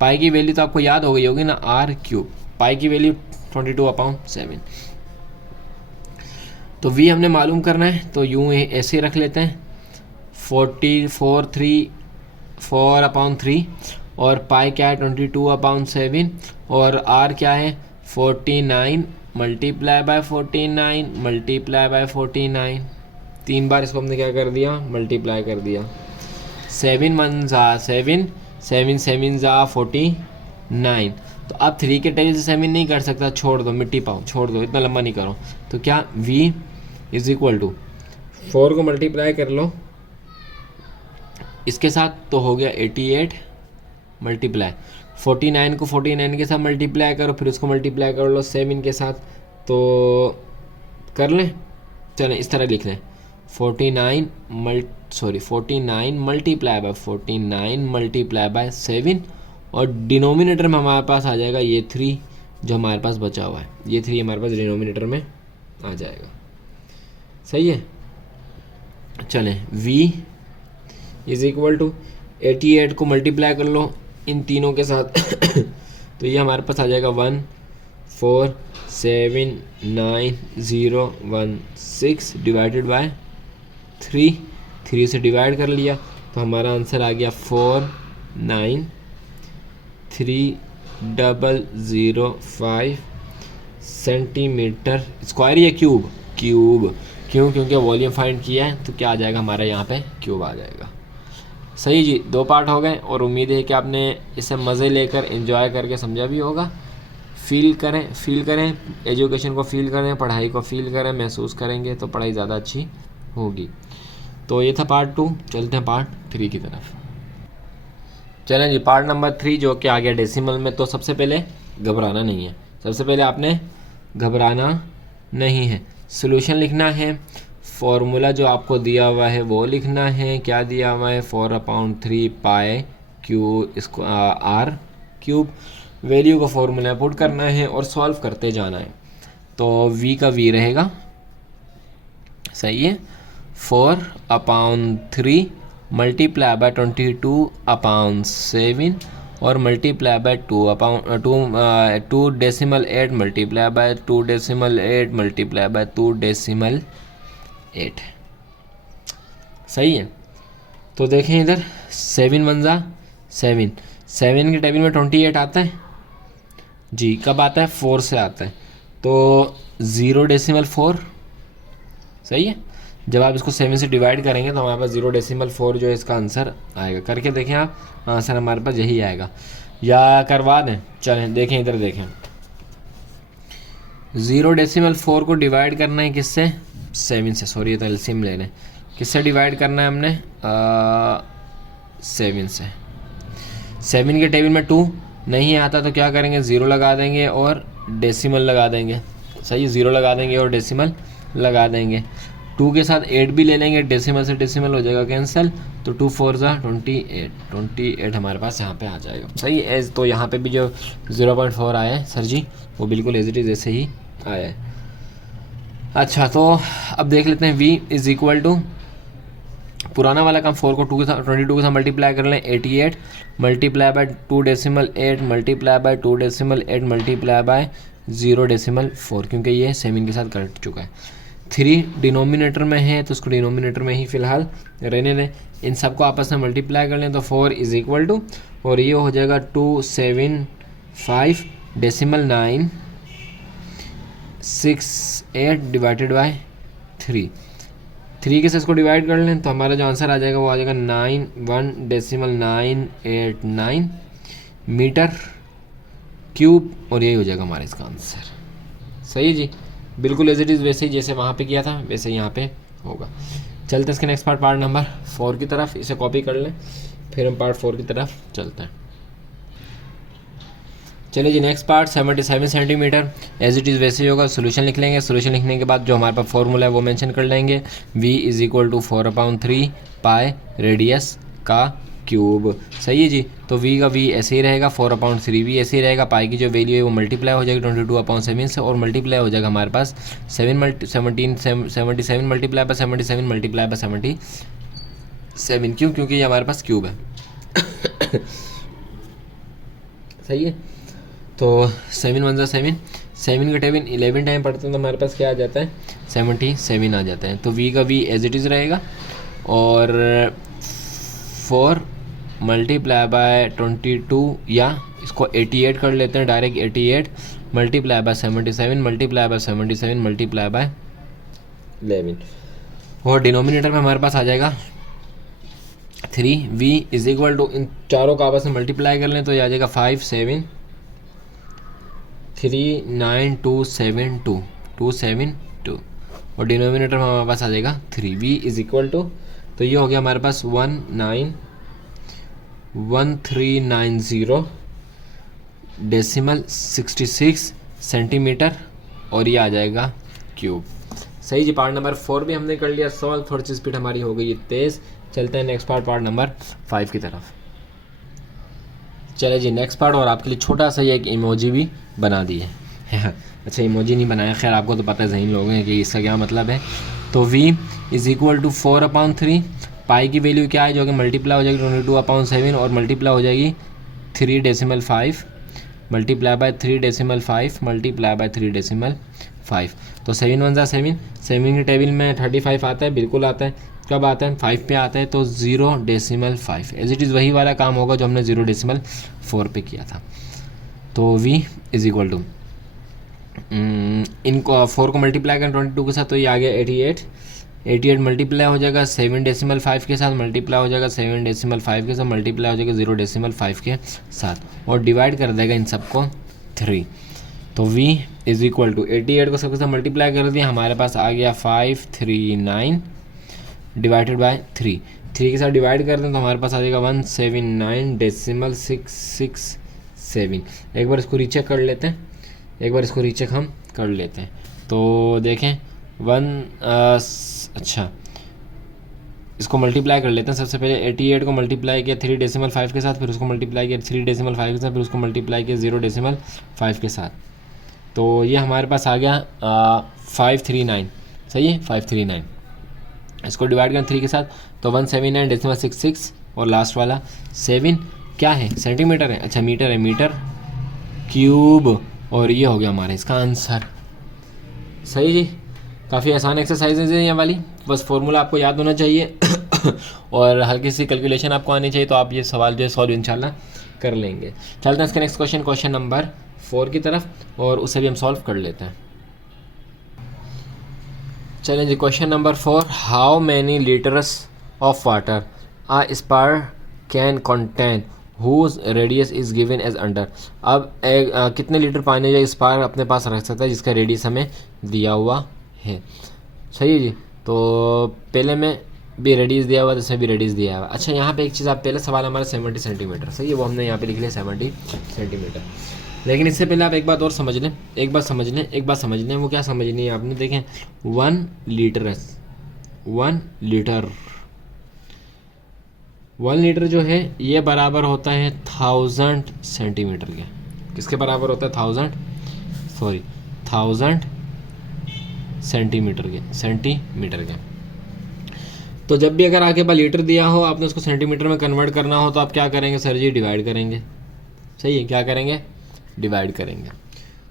pi की वैल्यू तो आपको याद हो गई होगी ना, आर क्यूब। पाई की वैल्यु 22/7। तो v हमने मालूम करना है, तो यूँ ऐसे रख लेते हैं, 4/3 और पाई क्या है 22/7, और r क्या है 49 मल्टीप्लाई बाय 49 3 बार इसको हमने क्या कर दिया, मल्टीप्लाई कर दिया। 7 1 ज़ा 7, 7 7 ज़ा 49। तो अब 3 के टेबल से 7 नहीं कर सकता, छोड़ दो, मिट्टी पाओ, छोड़ दो, इतना लंबा नहीं करो। तो क्या v इज इक्वल टू 4 को मल्टीप्लाई कर लो इसके साथ, तो हो गया 88 मल्टीप्लाई 49 को 49 के साथ मल्टीप्लाई करो, फिर उसको मल्टीप्लाई कर लो 7 के साथ, तो कर लें। चलें इस तरह लिख लें 49 मल्टीप्लाई बाय 7, और डिनोमिनेटर में हमारे पास आ जाएगा ये 3 जो हमारे पास बचा हुआ है, ये 3 हमारे पास डिनोमिनेटर में आ जाएगा। सही है। चलें v इज इक्वल टू 88 को मल्टीप्लाई कर लो इन तीनों के साथ तो ये हमारे पास आ जाएगा 1479016 डिवाइडेड बाय 3 से डिवाइड कर लिया, तो हमारा आंसर आ गया 49305 सेंटीमीटर स्क्वायर या क्यूब। क्यों? क्योंकि वॉल्यूम फाइंड किया है, तो क्या आ जाएगा हमारा यहाँ पे क्यूब आ जाएगा। सही जी, 2 पार्ट हो गए, और उम्मीद है कि आपने इसे मज़े लेकर एंजॉय करके समझा भी होगा। फील करें एजुकेशन को, फील करें पढ़ाई को, फील करें, महसूस करेंगे तो पढ़ाई ज़्यादा अच्छी होगी। तो ये था पार्ट 2, चलते हैं पार्ट 3 की तरफ। चलें जी, पार्ट नंबर 3 जो कि आ गया डेसिमल में। तो सबसे पहले घबराना नहीं है, सबसे पहले आपने घबराना नहीं है, सोल्यूशन लिखना है, फॉर्मूला जो आपको दिया हुआ है वो लिखना है। क्या दिया हुआ है? 4/3 पाई क्यू इसको r क्यूब। वैल्यू को फॉर्मूला पुट करना है और सॉल्व करते जाना है। तो v का v रहेगा, सही है, 4/3 मल्टीप्लाई बाय 22/7 और multiply bye 2/8 multiply by 2/8 multiply by 2/8। सही है। तो देखें इधर 7 1 ज़ा 7, 7 के टेबल में 28 आता है जी। कब आता है? 4 से आता है। तो 0.4, सही है। जब आप इसको 7 से डिवाइड करेंगे तो हमारे पास 0.4 जो है इसका आंसर आएगा। करके देखें आप, आंसर हमारे पास यही आएगा, या करवा दें। चलें देखें, इधर देखें, 0.4 को डिवाइड करना है किससे? 7 से। सॉरी, ये तो एलसीएम ले लें। किससे डिवाइड करना है हमने? 7 से। 7 के टेबल में 2 नहीं आता तो क्या करेंगे? 0 लगा देंगे और डेसिमल लगा देंगे। सही, 0 लगा देंगे और डेसिमल लगा देंगे। 2 के साथ 8 भी ले लेंगे, डेसिमल से डेसिमल हो जाएगा कैंसिल। तो 2 4 ज़ा 28 हमारे पास यहाँ पे आ जाएगा। सही एज, तो यहाँ पे भी जो 0.4 आया है सर जी, वो बिल्कुल एज इट इज़ ऐसे ही आया है। अच्छा, तो अब देख लेते हैं v इज़ इक्वल टू, पुराना वाला काम 4 को 22 के साथ मल्टीप्लाई कर लें, 88 multiply by 2.8 multiply by 2.8 multiply by 0.4, क्योंकि ये 7 के साथ कट चुका है। 3 डिनोमिनेटर में है तो उसको डिनोमिनेटर में ही फ़िलहाल रहने दें। इन सबको आपस में मल्टीप्लाई कर लें तो 4 इज़ इक्वल टू, और ये हो जाएगा 275.968 डिवाइडेड बाय 3 के से इसको डिवाइड कर लें तो हमारा जो आंसर आ जाएगा वो आ जाएगा 91.989 मीटर क्यूब, और यही हो जाएगा हमारा इसका आंसर। सही है जी, बिल्कुल एज इट इज़ वैसे ही जैसे वहाँ पे किया था वैसे ही यहाँ पे होगा। चलते हैं इसके नेक्स्ट पार्ट नंबर 4 की तरफ। इसे कॉपी कर लें, फिर हम पार्ट 4 की तरफ चलते हैं। चलिए जी, next part 77 centimetre, as it is वैसे ही होगा। सोल्यूशन लिख लेंगे, सोल्यूशन लिखने के बाद जो हमारे पास फॉर्मूला है वो मेंशन कर लेंगे। v is equal to 4/3 pi radius का क्यूब। सही है जी, तो v का v ऐसे ही रहेगा, 4/3 भी ऐसे ही रहेगा। पाई की जो वैल्यू है वो मल्टीप्लाई हो जाएगी 22/7 से, और मल्टीप्लाई हो जाएगा हमारे पास 77 मल्टीप्लाई बाय 77 मल्टीप्लाई बाय 77। क्यों? क्योंकि ये हमारे पास क्यूब है। सही है। तो 7 1 ज़ा 7, 7 का टेबल 11 टाइम पढ़ते हैं तो हमारे पास क्या आ जाता है? 77 आ जाता है। तो v का v एज इट इज़ रहेगा, और 4 मल्टीप्लाई बाय 22, या इसको 88 कर लेते हैं direct, 88 multiply by 77 multiply by 77 multiply by 11, और डिनोमिनेटर में हमारे पास आ जाएगा 3 v इज इक्वल टू, इन चारों का आपस में मल्टीप्लाई कर लें तो ये आ जाएगा 5 7 3 9 2 7 2 2 7 2 और डिनोमिनेटर में हमारे पास आ जाएगा 3 v इज इक्वल टू, तो ये हो गया हमारे पास 1390 डेसिमल 66 सेंटीमीटर और ये आ जाएगा क्यूब। सही जी, पार्ट नंबर 4 भी हमने कर लिया सॉल्व, थोड़ी सी स्पीड हमारी हो गई है तेज़। चलते हैं नेक्स्ट पार्ट नंबर 5 की तरफ। चले जी नेक्स्ट पार्ट, और आपके लिए छोटा सा ये एक इमोजी भी बना दी है अच्छा इमोजी नहीं बनाया, खैर आपको तो पता है ज़हीन लोग हैं कि इसका क्या मतलब है। तो v is equal to 4/3, pi की वैल्यू क्या है जो कि मल्टीप्लाई हो जाएगी 22/7 और मल्टीप्लाई हो जाएगी 3.5 मल्टीप्लाई बाय 3.5 मल्टीप्लाई बाय 3.5। तो 7 1 ज़ा 7, 7 की टेबल में 35 आता है, बिल्कुल आता है। कब आता है? 5 पे आता है, तो 0.5 एज इट इज़ वही वाला काम होगा जो हमने 0.4 पे किया था। तो v इज़ इक्वल टू, इनको 4 को मल्टीप्लाई करें 22 के साथ तो ये आ गया 88 मल्टीप्लाई हो जाएगा 7.5 के साथ, मल्टीप्लाई हो जाएगा 7.5 के साथ, मल्टीप्लाई हो जाएगा 0.5 के साथ और डिवाइड कर देगा इन सबको 3। तो v इज़ इक्वल टू 88 को सबके साथ मल्टीप्लाई कर दिया, हमारे पास आ गया 539 डिवाइडेड बाय 3 के साथ डिवाइड कर दें तो हमारे पास आ जाएगा 179.667। एक बार इसको रीचेक कर लेते हैं, हम कर लेते हैं। तो देखें अच्छा इसको मल्टीप्लाई कर लेते हैं। सबसे पहले 88 को मल्टीप्लाई किया 3.5 के साथ, फिर उसको मल्टीप्लाई किया 3.5 के साथ, फिर उसको मल्टीप्लाई किया 0.5 के साथ। तो ये हमारे पास आ गया 539, सही है 539। इसको डिवाइड करें 3 के साथ तो 179.66 और लास्ट वाला 7 क्या है? सेंटीमीटर है, अच्छा मीटर है, मीटर क्यूब। और ये हो गया हमारा इसका आंसर। सही जी, काफ़ी आसान एक्सरसाइजेज है ये वाली, बस फॉर्मूला आपको याद होना चाहिए और हल्की सी कैलकुलेशन आपको आनी चाहिए, तो आप ये सवाल जो है सॉल्व इंशाल्लाह कर लेंगे। चलते हैं इसका नेक्स्ट क्वेश्चन नंबर 4 की तरफ, और उसे भी हम सॉल्व कर लेते हैं। चलें जी, question number 4, how many litres of water a sphere can contain whose radius is given as under. अब कितने लीटर पानी जो स्पार अपने पास रख सकता है जिसका रेडियस हमें दिया हुआ है। सही है जी, तो पहले में भी रेडियस दिया हुआ है, इसमें भी रेडियस दिया हुआ है। अच्छा यहाँ पे एक चीज़, आप पहले सवाल हमारा 70 सेंटीमीटर, सही है, वो हमने यहाँ पे लिख लिया 70 सेंटीमीटर। लेकिन इससे पहले आप एक बात और समझ लें, एक बात समझ लें। वो क्या समझनी है आपने? देखें 1 लीटर जो है ये बराबर होता है 1000 सेंटीमीटर के। किसके बराबर होता है? 1000 सेंटीमीटर के। तो जब भी अगर आगे बार लीटर दिया हो, आपने उसको सेंटीमीटर में कन्वर्ट करना हो, तो आप क्या करेंगे सर जी? डिवाइड करेंगे। सही है, क्या करेंगे? डिवाइड करेंगे।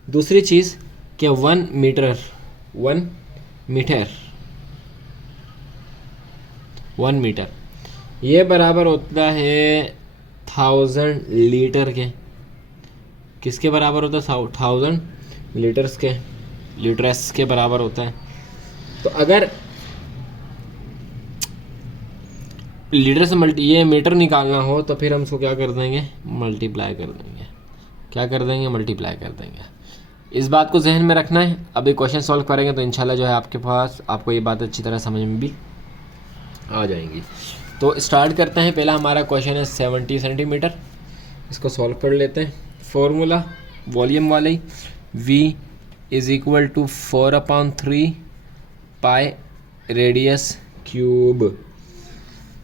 दूसरी चीज़ कि 1 मीटर ये बराबर होता है 1000 लीटर के। किसके बराबर होता है? 1000 लीटर्स के, लीटर्स के बराबर होता है। तो अगर लीटर से ये मीटर निकालना हो तो फिर हम इसको क्या कर देंगे? मल्टीप्लाई कर देंगे। क्या कर देंगे? मल्टीप्लाई कर देंगे। इस बात को जहन में रखना है। अभी क्वेश्चन सॉल्व करेंगे तो इंशाल्लाह जो है आपके पास आपको ये बात अच्छी तरह समझ में भी आ जाएंगी। तो स्टार्ट करते हैं। पहला हमारा क्वेश्चन है 70 सेंटीमीटर, इसको सॉल्व कर लेते हैं। फॉर्मूला वॉल्यूम वाले ही, v is equal to 4/3 pi radius cube.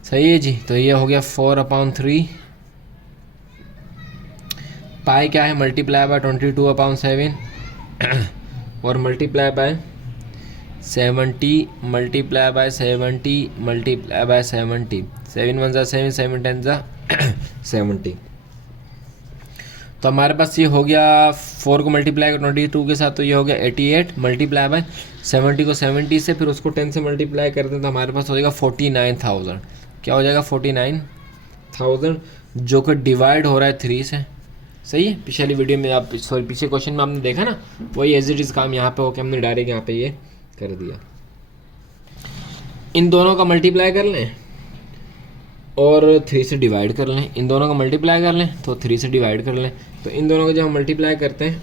सही है जी, तो ये हो गया 4/3 पाई क्या है? मल्टीप्लाई बाय 22/7 और multiply bye 70 multiply by 70 multiply by 70। 7 1 ज़ा 7, 7 10 ज़ा 70। तो हमारे पास ये हो गया 4 को मल्टीप्लाई 22 के साथ, तो ये हो गया 88 मल्टीप्लाई बाय 70 को 70 से, फिर उसको 10 से मल्टीप्लाई कर दें तो हमारे पास हो जाएगा 49,000। क्या हो जाएगा? 49,000, जो कि डिवाइड हो रहा है 3 से। सही है, पिछली वीडियो में आप पीछे क्वेश्चन में आपने देखा ना, वही एज इट इज़ काम यहाँ पे हो के हमने डायरेक्ट यहाँ पे ये कर दिया। इन दोनों का मल्टीप्लाई कर लें और 3 से डिवाइड कर लें, इन दोनों को मल्टीप्लाई कर लें तो 3 से डिवाइड कर लें। तो इन दोनों को जब हम मल्टीप्लाई करते हैं,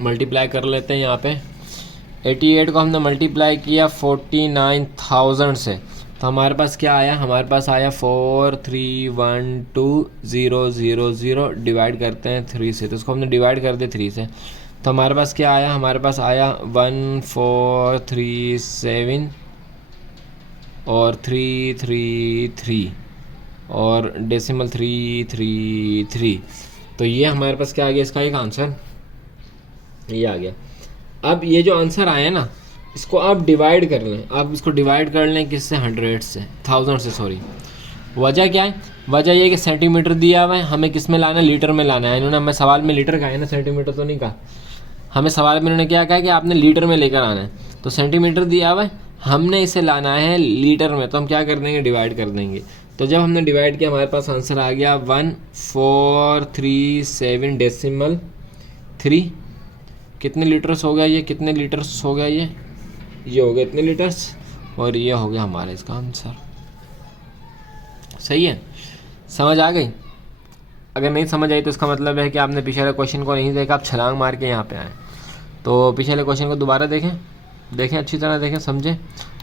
मल्टीप्लाई कर लेते हैं यहाँ पे 88 को हमने मल्टीप्लाई किया 49,000 से, तो हमारे पास क्या आया, हमारे पास आया 4312000 डिवाइड करते हैं 3 से, तो इसको हमने डिवाइड कर दिया 3 से, तो हमारे पास क्या आया, हमारे पास आया 1437 और 333 और डेसिमल 333। तो ये हमारे पास क्या आ गया, इसका एक आंसर ये आ गया। अब ये जो आंसर आया ना, इसको आप डिवाइड कर लें, आप इसको डिवाइड कर लें किससे, 100 से, 1000 से सॉरी। वजह क्या है, वजह ये कि सेंटीमीटर दिया हुआ है, हमें किस में लाना है, लीटर में लाना है। इन्होंने हमें सवाल में लीटर कहा है ना, सेंटीमीटर तो नहीं कहा। हमें सवाल में इन्होंने क्या कहा कि आपने लीटर में लेकर आना है, तो सेंटीमीटर दिया हुआ है, हमने इसे लाना है लीटर में, तो हम क्या कर देंगे, डिवाइड कर देंगे। तो जब हमने डिवाइड किया हमारे पास आंसर आ गया 1437 डेसिमल 3। कितने लीटर्स हो गया ये, कितने लीटर्स हो गया ये हो गया इतने लीटर्स, और ये हो गया हमारा इसका आंसर। सही है, समझ आ गई? अगर नहीं समझ आई तो इसका मतलब है कि आपने पिछले क्वेश्चन को नहीं देखा, आप छलांग मार के यहाँ पे आए। तो पिछले क्वेश्चन को दोबारा देखें अच्छी तरह देखें, समझें,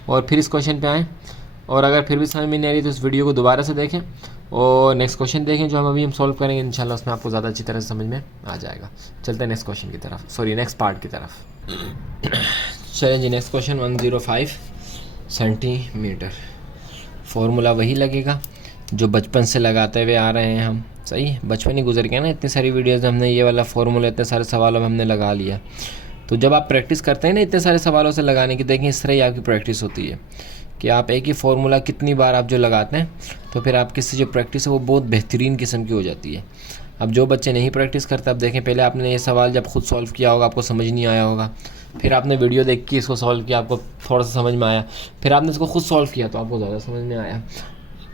और फिर इस क्वेश्चन पे आएँ। और अगर फिर भी समझ में नहीं आ रही तो इस वीडियो को दोबारा से देखें और नेक्स्ट क्वेश्चन देखें जो हम सॉल्व करेंगे इंशाल्लाह, उसमें आपको ज़्यादा अच्छी तरह से समझ में आ जाएगा। चलते हैं नेक्स्ट क्वेश्चन की तरफ, सॉरी नेक्स्ट पार्ट की तरफ। चलें जी, नेक्स्ट क्वेश्चन 105 सेंटीमीटर। फॉर्मूला वही लगेगा जो बचपन से लगाते हुए आ रहे हैं हम। सही है, बचपन ही गुजर गया ना, इतनी सारी वीडियोज़ में हमने ये वाला फॉर्मूला इतने सारे सवालों में हमने लगा लिया। तो जब आप प्रैक्टिस करते हैं ना इतने सारे सवालों से लगाने की, देखें इस तरह ही आपकी प्रैक्टिस होती है कि आप एक ही फार्मूला कितनी बार आप जो लगाते हैं, तो फिर आपकी जो प्रैक्टिस है वो बहुत बेहतरीन किस्म की हो जाती है। अब जो बच्चे नहीं प्रैक्टिस करते, अब देखें पहले आपने ये सवाल जब खुद सॉल्व किया होगा आपको समझ नहीं आया होगा, फिर आपने वीडियो देख के इसको सॉल्व किया, आपको थोड़ा सा समझ में आया, फिर आपने इसको खुद सॉल्व किया तो आपको ज़्यादा समझ में आया।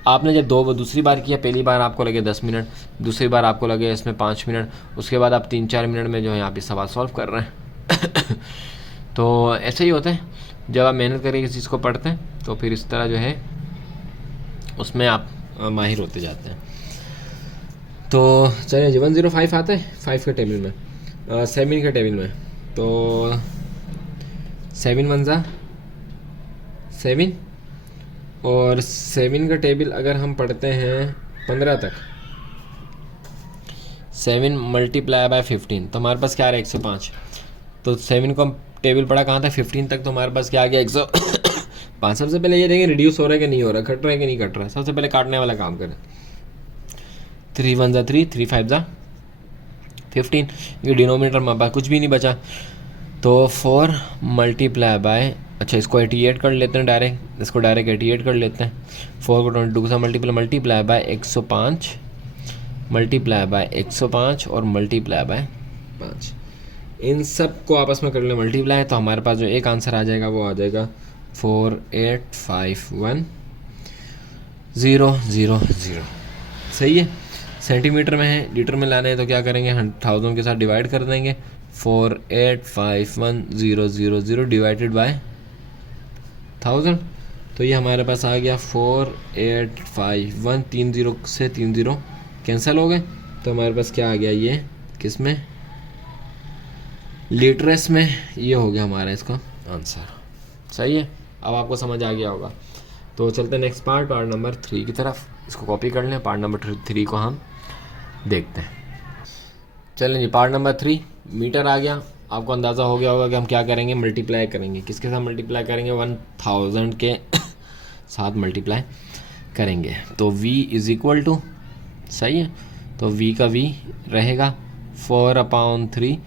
आपने जब दूसरी बार किया, पहली बार आपको लगे 10 मिनट, दूसरी बार आपको लगे इसमें 5 मिनट, उसके बाद आप 3-4 मिनट में जो है आप ये सवाल सॉल्व कर रहे हैं। तो ऐसे ही होता है, जब आप मेहनत करके किसी चीज़ को पढ़ते हैं तो फिर इस तरह जो है उसमें आप माहिर होते जाते हैं। तो चलिए जी 105 आता है 5 के टेबल में, 7 के टेबल में। तो 7 1 जा 7 और 7 का टेबल अगर हम पढ़ते हैं 15 तक, 7 मल्टीप्लाई बाय 15, तो हमारे पास क्या आ रहा है 105। तो 7 को हम टेबल पढ़ा कहाँ था 15 तक, तो हमारे पास क्या आ गया 105। सबसे पहले ये देखें रिड्यूस हो रहा है कि नहीं हो रहा, घट रहा है कि नहीं घट रहा है, सबसे पहले काटने वाला काम करें। 3 1 जा 3, 3 5 जा 15, ये डिनोमिनेटर में पास कुछ भी नहीं बचा, तो 4 मल्टीप्लाई बाय, अच्छा इसको 88 कर लेते हैं डायरेक्ट, इसको डायरेक्ट 88 कर लेते हैं। 4 को 22 के साथ मल्टीप्लाई बाय 105, मल्टीप्लाई बाय 105 और मल्टीप्लाई बाय 5, इन सब को आपस में कर ले मल्टीप्लाई, तो हमारे पास जो एक आंसर आ जाएगा वो आ जाएगा 4851000। सही है, सेंटीमीटर में है, लीटर में लाना है तो क्या करेंगे 1000 के साथ डिवाइड कर देंगे, 4851000 डिवाइडेड बाय 1000। तो ये हमारे पास आ गया 4851, 3 0 से 3 0 कैंसिल हो गए, तो हमारे पास क्या आ गया ये किस में, लीटर्स में, ये हो गया हमारा इसका आंसर। सही है, अब आपको समझ आ गया होगा। तो चलते हैं नेक्स्ट पार्ट नंबर 3 की तरफ, इसको कॉपी कर लें, पार्ट नंबर 3 को हम देखते हैं। चलें जी, पार्ट नंबर 3 मीटर आ गया, आपको अंदाज़ा हो गया होगा कि हम क्या करेंगे, मल्टीप्लाई करेंगे, किसके साथ मल्टीप्लाई करेंगे, 1000 के साथ मल्टीप्लाई करेंगे। तो v इज़ इक्वल टू, सही है, तो v का v रहेगा 4/3,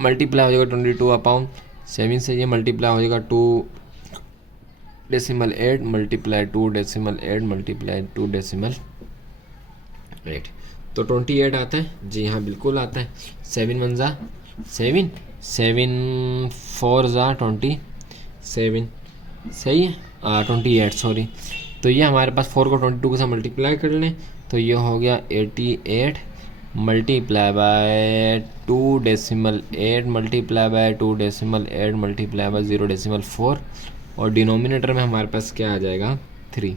मल्टीप्लाई हो जाएगा 22/7 से, ये मल्टीप्लाई हो जाएगा 2.8 मल्टीप्लाई 2.8 मल्टीप्लाई 2.8, तो 28 आता है जी हाँ, बिल्कुल आता है। 7 1 जा 7, 7 4 जा 27, सही है, 28 सॉरी। तो ये हमारे पास 4 को 22 के साथ मल्टीप्लाई कर लें, तो ये हो गया 88 multiply by 2.8 multiply by 2.8 multiply by 0.4, और डिनोमिनेटर में हमारे पास क्या आ जाएगा 3।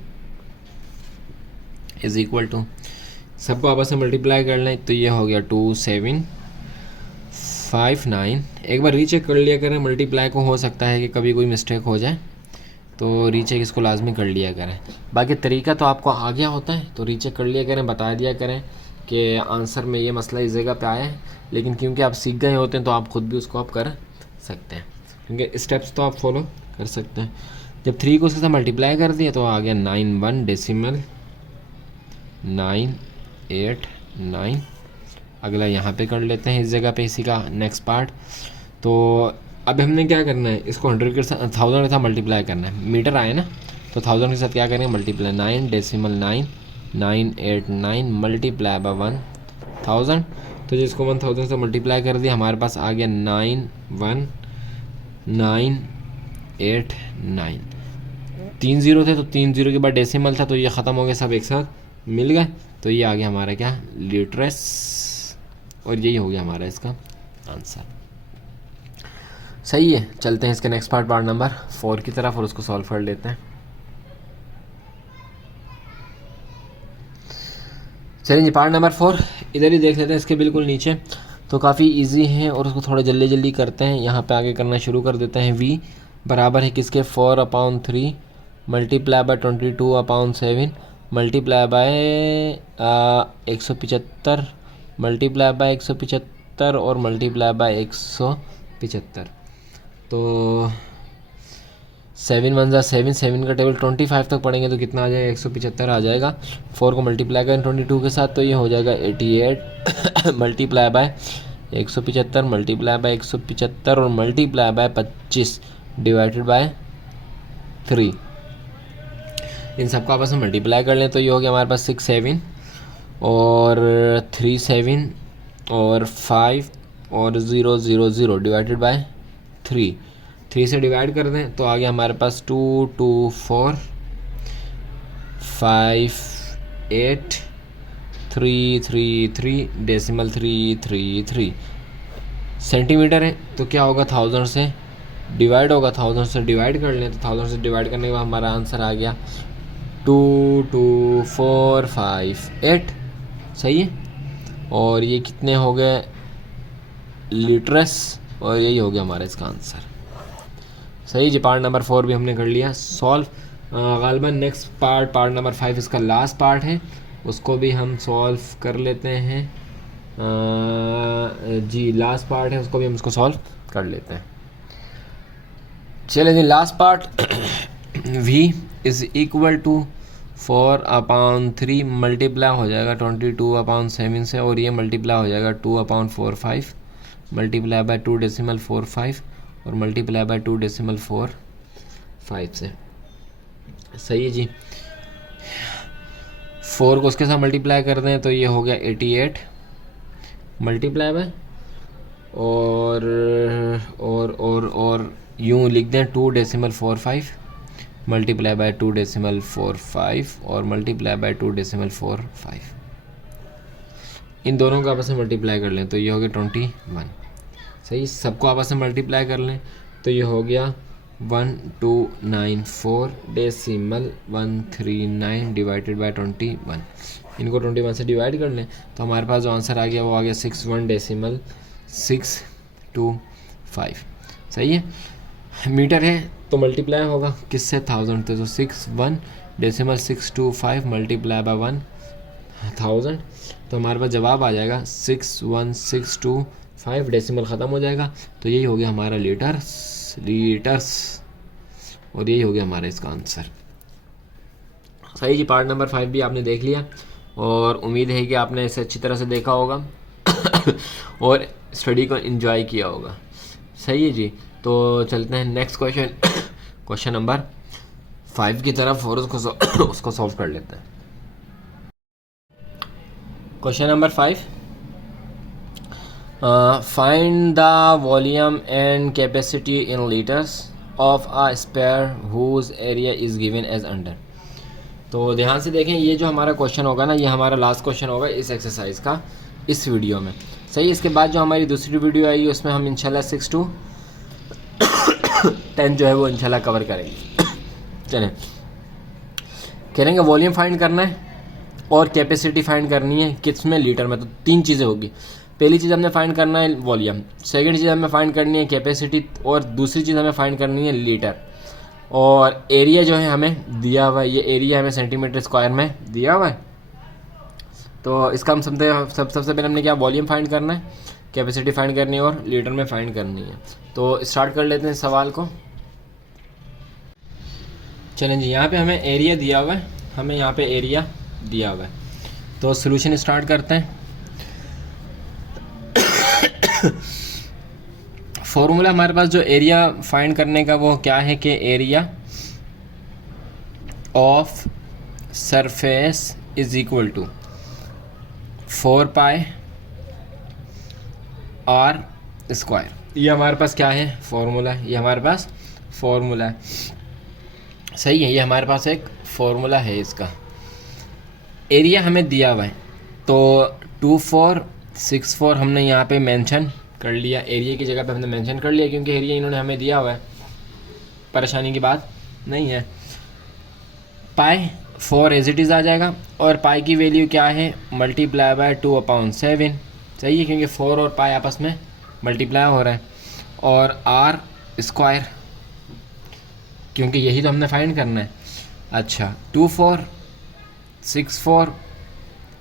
इज़ इक्वल टू, सबको आपस में मल्टीप्लाई कर लें तो ये हो गया 2759। एक बार रीचेक कर लिया करें मल्टीप्लाई को, हो सकता है कि कभी कोई मिस्टेक हो जाए, तो रीचेक इसको लाजमी कर लिया करें। बाकी तरीका तो आपको आ गया होता है, तो रीचेक कर लिया करें, बता दिया करें कि आंसर में ये मसला इस जगह पे आया है। लेकिन क्योंकि आप सीख गए होते हैं तो आप ख़ुद भी उसको आप कर सकते हैं, क्योंकि स्टेप्स तो आप फॉलो कर सकते हैं। जब 3 को उसके साथ मल्टीप्लाई कर दिया तो आ गया 91.989। अगला यहाँ पे कर लेते हैं इस जगह पे इसी का नेक्स्ट पार्ट। तो अब हमने क्या करना है, इसको 100 के साथ 1000 के साथ मल्टीप्लाई करना है। मीटर आए ना, तो 1000 के साथ क्या करेंगे, मल्टीप्लाई 9.9989 मल्टीप्लाई बाय 1000। तो जिसको 1000 से मल्टीप्लाई कर दिया हमारे पास आ गया 91989। 3 ज़ीरो थे तो 3 ज़ीरो के बाद डेसिमल था, तो ये ख़त्म हो गया, सब एक साथ मिल गए, तो ये आ गया हमारा क्या, लीटरस। और यही हो गया हमारा इसका आंसर। सही है, चलते हैं इसके नेक्स्ट पार्ट नंबर 4 की तरफ और उसको सॉल्व कर लेते हैं। चलिए जी, पार्ट नंबर 4 इधर ही देख लेते हैं, इसके बिल्कुल नीचे। तो काफ़ी इजी है और उसको थोड़ा जल्दी जल्दी करते हैं। यहाँ पे आगे करना शुरू कर देते हैं। v बराबर है किसके, 4/3 multiply by 22/7 multiply by 175 multiply by 175 और मल्टीप्लाई बाय 175। तो 7 1 जा 7, 7 का टेबल 25 तक पढ़ेंगे तो कितना आ जाएगा, 175 आ जाएगा। 4 को मल्टीप्लाई करें 22 के साथ तो ये हो जाएगा 88 मल्टीप्लाई बाय 175 मल्टीप्लाई बाय 175 और मल्टीप्लाई बाय 25 डिवाइडेड बाय 3। इन सबको आपस में मल्टीप्लाई कर लें तो ये हो गया हमारे पास 6 7 और 3 7 और 5 और 0 0 0 डिवाइडेड बाय 3। 3 से डिवाइड कर दें तो आ गया हमारे पास 2 2 4 5 8 3 3 3 डेसिमल 3 3 3 सेंटीमीटर है। तो क्या होगा, 1000 से डिवाइड होगा, 1000 से डिवाइड कर लें तो 1000 से डिवाइड करने के बाद हमारा आंसर आ गया 2 2 4 5 8। सही है, और ये कितने हो गए, लीटरस, और यही हो गया हमारा इसका आंसर। सही जी, पार्ट नंबर 4 भी हमने कर लिया सॉल्व। गालिबन नेक्स्ट पार्ट नंबर 5 इसका लास्ट पार्ट है, उसको भी हम सॉल्व कर लेते हैं। जी लास्ट पार्ट है, उसको भी हम इसको सॉल्व कर लेते हैं। चलिए जी, last part v is equal to 4/3 multiply हो जाएगा 22/7 से, और ये मल्टीप्लाई हो जाएगा 2/45 मल्टीप्लाई बाय 2.45 और मल्टीप्लाई बाय 2.45 से। सही है जी, 4 को उसके साथ मल्टीप्लाई कर दें तो ये हो गया 88 मल्टीप्लाई बाय और यूँ लिख दें 2.45 मल्टीप्लाई बाय 2.45 और मल्टीप्लाई बाय 2.45। इन दोनों को आपस में मल्टीप्लाई कर लें तो ये हो गया 21। सही, सबको आपस में मल्टीप्लाई कर लें तो ये हो गया 1294.139 डिवाइडेड बाय 21। इनको 21 से डिवाइड कर लें तो हमारे पास जो आंसर आ गया वो आ गया 61.625। सही है, मीटर है तो मल्टीप्लाई होगा किससे, 1000 थे तो 61.625 मल्टीप्लाई बाय 1000, तो हमारे पास जवाब आ जाएगा 61625। डेसिमल ख़त्म हो जाएगा तो यही हो गया हमारा लीटर्स, और यही हो गया हमारा इसका आंसर। सही जी, पार्ट नंबर 5 भी आपने देख लिया और उम्मीद है कि आपने इसे अच्छी तरह से देखा होगा और स्टडी को एंजॉय किया होगा। सही है जी, तो चलते हैं नेक्स्ट क्वेश्चन नंबर 5 की तरफ और उसको सॉल्व कर लेते हैं। Question number 5, find the volume and capacity in litres of a sphere whose area is given as under. तो ध्यान से देखें, ये जो हमारा क्वेश्चन होगा ना, ये हमारा लास्ट क्वेश्चन होगा इस एक्सरसाइज का, इस वीडियो में। सही, इसके बाद जो हमारी दूसरी वीडियो आएगी उसमें हम इंशाल्लाह 6 to 10 जो है वो इंशाल्लाह कवर करेंगे। चलें, करेंगे वॉल्यूम फाइंड करना है और कैपेसिटी फाइंड करनी है किसमें, लीटर में। तो तीन चीज़ें होगी। पहली चीज़ हमने फाइंड करना है वॉल्यूम, सेकंड चीज़ हमें फाइंड करनी है कैपेसिटी, और दूसरी चीज़ हमें फाइंड करनी है लीटर। और एरिया जो है हमें दिया हुआ है, ये एरिया हमें सेंटीमीटर स्क्वायर में दिया हुआ है। तो इसका हम सबसे पहले हमने क्या वॉल्यूम फाइंड करना है, कैपेसिटी फाइंड करनी है और लीटर में फाइंड करनी है। तो स्टार्ट कर लेते हैं सवाल को। चलें जी, यहाँ पे हमें एरिया दिया हुआ है, हमें यहाँ पे एरिया दिया हुआ है। तो सॉल्यूशन स्टार्ट करते हैं। फॉर्मूला हमारे पास जो एरिया फाइंड करने का वो क्या है कि area of surface is equal to 4 pi r square. ये हमारे पास क्या है, फॉर्मूला है। ये हमारे पास फॉर्मूला है, सही है। ये हमारे पास एक फॉर्मूला है इसका। एरिया हमें दिया हुआ है, तो 2464 हमने यहाँ पे मेंशन कर लिया, एरिया की जगह पे हमने मेंशन कर लिया, क्योंकि एरिया इन्होंने हमें दिया हुआ है, परेशानी की बात नहीं है। पाई 4 एज इट इज़ आ जाएगा, और पाई की वैल्यू क्या है, मल्टीप्लाई बाय 2/7, सही है, क्योंकि 4 और पाई आपस में मल्टीप्लाई हो रहा है। और आर स्क्वायर, क्योंकि यही तो हमने फाइंड करना है। अच्छा, 2464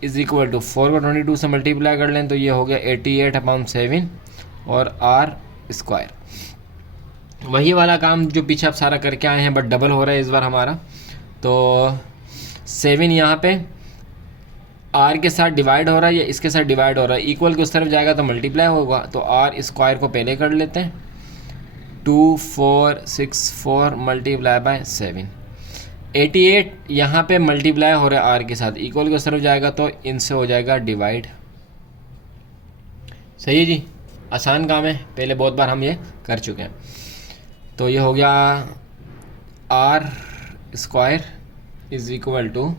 इज इक्वल टू 4 को 22 से मल्टीप्लाई कर लें तो ये हो गया 88/7 और आर स्क्वायर। वही वाला काम जो पीछे आप सारा करके आए हैं, बट डबल हो रहा है इस बार हमारा। तो 7 यहाँ पे आर के साथ डिवाइड हो रहा है या इसके साथ डिवाइड हो रहा है, इक्वल के उस तरफ जाएगा तो मल्टीप्लाई होगा। तो आर स्क्वायर को पहले कर लेते हैं, 2464 मल्टीप्लाई बाय 7। 88 यहाँ पे मल्टीप्लाई हो रहा है आर के साथ, इक्वल की तरफ जाएगा तो इनसे हो जाएगा डिवाइड। सही है जी, आसान काम है, पहले बहुत बार हम ये कर चुके हैं। तो ये हो गया r square is equal to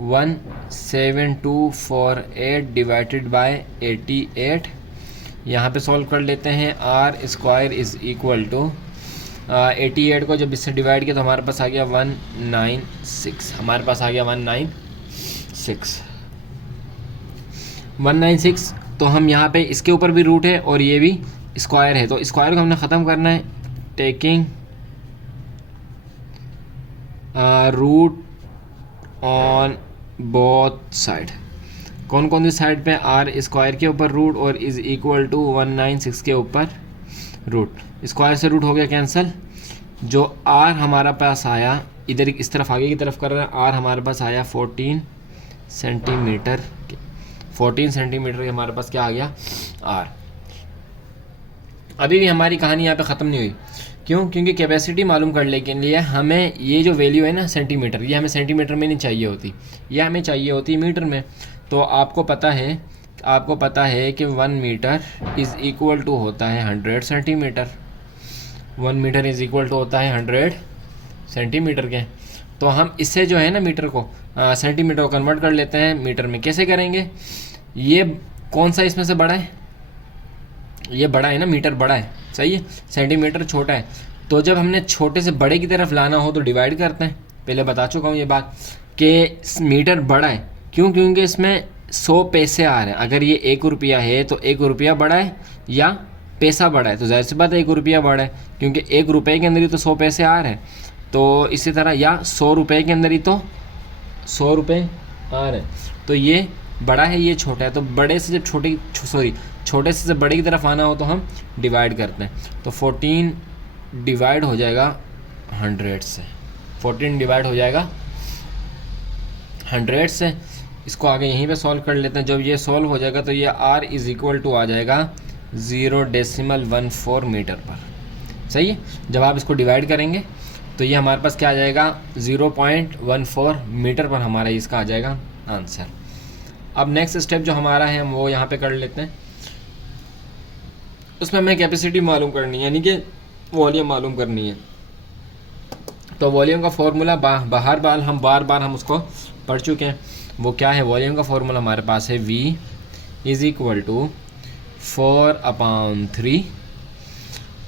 17248 divided by 88। यहाँ पे सॉल्व कर लेते हैं। R square is equal to 88 को जब इससे डिवाइड किया तो हमारे पास आ गया 196, हमारे पास आ गया 196। तो हम यहाँ पे इसके ऊपर भी रूट है और ये भी स्क्वायर है, तो स्क्वायर को हमने ख़त्म करना है, taking root on both side. कौन कौन सी साइड पे, आर स्क्वायर के ऊपर रूट और इज़ इक्वल टू 196 के ऊपर रूट। स्क्वायर से रूट हो गया कैंसिल। जो आर हमारा पास आया, इधर इस तरफ आगे की तरफ कर रहे हैं, आर हमारे पास आया 14 सेंटीमीटर। 14 सेंटीमीटर के हमारे पास क्या आ गया, आर। अभी भी हमारी कहानी यहाँ पे ख़त्म नहीं हुई। क्यों? क्योंकि कैपेसिटी मालूम करने के लिए हमें ये जो वैल्यू है ना सेंटीमीटर, ये हमें सेंटीमीटर में नहीं चाहिए होती, ये हमें चाहिए होती है मीटर में। तो आपको पता है कि 1 मीटर इज़ इक्वल टू होता है 100 centimetre. 1 metre is equal to होता है 100 सेंटीमीटर के। तो हम इससे जो है ना मीटर को सेंटीमीटर को कन्वर्ट कर लेते हैं मीटर में। कैसे करेंगे? ये कौन सा इसमें से बड़ा है? ये बड़ा है ना, मीटर बड़ा है, सही है, सेंटीमीटर छोटा है। तो जब हमने छोटे से बड़े की तरफ लाना हो तो डिवाइड करते हैं। पहले बता चुका हूँ ये बात कि मीटर बड़ा है। क्यों? क्योंकि इसमें 100 पैसे आ रहे हैं। अगर ये 1 रुपया है तो 1 रुपया बड़ा है या पैसा बड़ा है, तो जाहिर सी बात है 1 रुपया बड़ा है, क्योंकि 1 रुपये के अंदर ही तो 100 पैसे आ रहे हैं। तो इसी तरह या 100 रुपये के अंदर ही तो 100 रुपये आ रहे हैं। तो ये बड़ा है, ये छोटा है। तो बड़े से जब छोटे से जब बड़े की तरफ आना हो तो हम डिवाइड करते हैं। तो 14 डिवाइड हो जाएगा 100 से, 14 डिवाइड हो जाएगा 100 से। इसको आगे यहीं पे सॉल्व कर लेते हैं। जब ये सॉल्व हो जाएगा तो ये r इज़ इक्वल टू आ जाएगा 0.14 मीटर पर, सही है। जब आप इसको डिवाइड करेंगे तो ये हमारे पास क्या आ जाएगा, 0.14 मीटर पर हमारा इसका आ जाएगा आंसर। अब नेक्स्ट स्टेप जो हमारा है हम वो यहाँ पे कर लेते हैं। उसमें हमें कैपेसिटी मालूम करनी है, यानी कि वॉल्यूम मालूम करनी है। तो वॉल्यूम का फॉर्मूला बार बार हम उसको पढ़ चुके हैं। वो क्या है? वॉल्यूम का फॉर्मूला हमारे पास है, V is equal to 4/3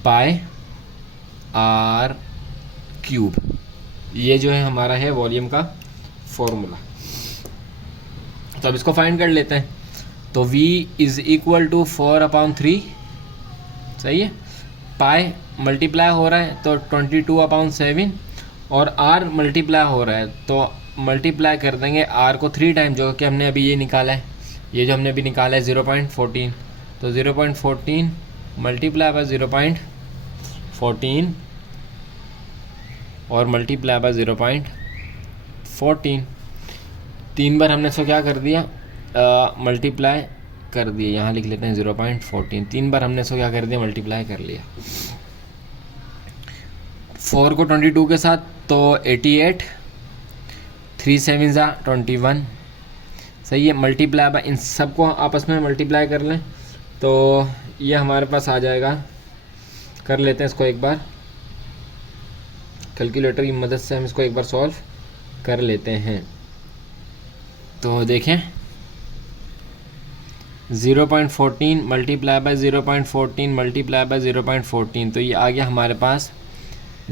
pi r cube. ये जो है हमारा है वॉल्यूम का फॉर्मूला। तो अब इसको फाइंड कर लेते हैं। तो v इज़ इक्वल टू 4/3, सही है। पाई मल्टीप्लाई हो रहा है तो 22/7, और r मल्टीप्लाई हो रहा है तो मल्टीप्लाई कर देंगे r को 3 टाइम, जो कि हमने अभी ये निकाला है, ये जो हमने अभी निकाला है 0.14, तो 0.14 मल्टीप्लाई बाय 0.14 और मल्टीप्लाई बाय 0.14, 3 बार हमने इसको क्या कर दिया, मल्टीप्लाई कर दिया। यहाँ लिख लेते हैं 0.14, 3 बार हमने इसको क्या कर दिया, मल्टीप्लाई कर लिया। 4 को 22 के साथ तो 88, 3 7 21, सही है। मल्टीप्लाई बाय, इन सबको आपस में मल्टीप्लाई कर लें तो ये हमारे पास आ जाएगा। कर लेते हैं इसको एक बार, कैलकुलेटर की मदद से हम इसको एक बार सॉल्व कर लेते हैं। तो देखें 0.14 मल्टीप्लाई बाय 0.14 मल्टीप्लाई बाय 0.14, तो ये आ गया हमारे पास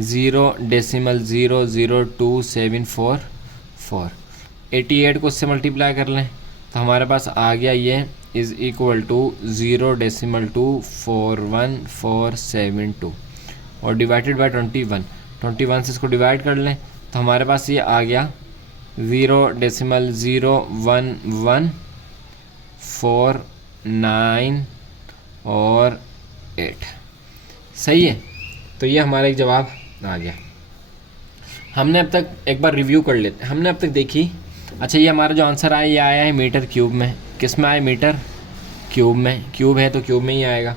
0.00274। 88 को उससे मल्टीप्लाई कर लें तो हमारे पास आ गया ये इज़ इक्वल टू 0.24147 और डिवाइडेड बाय 21 से इसको डिवाइड कर लें तो हमारे पास ये आ गया 0.01149 और 8, सही है। तो ये हमारा एक जवाब आ गया। हमने अब तक एक बार रिव्यू कर लेते हैं। हमने अब तक देखी, अच्छा ये हमारा जो आंसर आया ये आया है मीटर क्यूब में। किस में आया, मीटर क्यूब में। क्यूब है तो क्यूब में ही आएगा।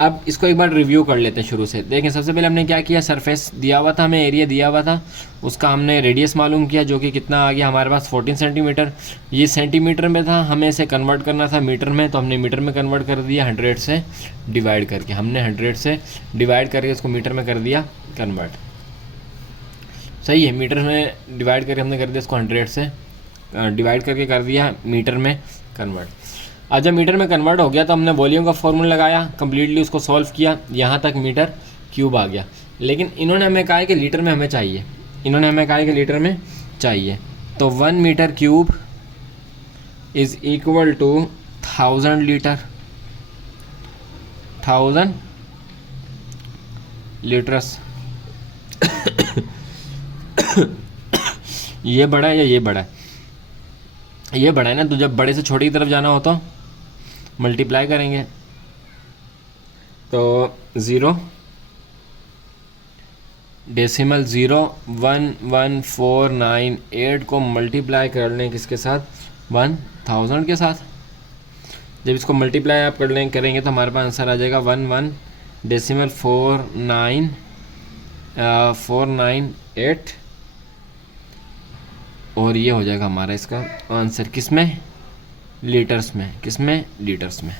अब इसको एक बार रिव्यू कर लेते हैं शुरू से। देखें सबसे पहले हमने क्या किया, सरफेस दिया हुआ था, हमें एरिया दिया हुआ था, उसका हमने रेडियस मालूम किया जो कि कितना आ गया हमारे पास 14 सेंटीमीटर। ये सेंटीमीटर में था, हमें इसे कन्वर्ट करना था मीटर में, तो हमने मीटर में कन्वर्ट कर दिया 100 से डिवाइड करके। हमने 100 से डिवाइड करके उसको मीटर में कर दिया कन्वर्ट, सही है। मीटर में डिवाइड करके हमने कर दिया इसको 100 से डिवाइड करके कर दिया मीटर में कन्वर्ट। अब जब मीटर में कन्वर्ट हो गया तो हमने वॉल्यूम का फॉर्मूला लगाया, कम्प्लीटली उसको सॉल्व किया, यहाँ तक मीटर क्यूब आ गया। लेकिन इन्होंने हमें कहा है कि लीटर में हमें चाहिए, इन्होंने हमें कहा है कि लीटर में चाहिए। तो 1 metre cube is equal to 1000 litre, 1000 litres. ये बड़ा है या ये बड़ा है, ये बड़ा है ना, तो जब बड़े से छोटे की तरफ जाना हो तो मल्टीप्लाई करेंगे। तो 0.01149 को मल्टीप्लाई कर लें किसके साथ, 1000 के साथ। जब इसको मल्टीप्लाई आप करेंगे तो हमारे पास आंसर आ जाएगा 11.498 और ये हो जाएगा हमारा इसका आंसर किस में, लीटर्स में। किस में, लीटर्स में,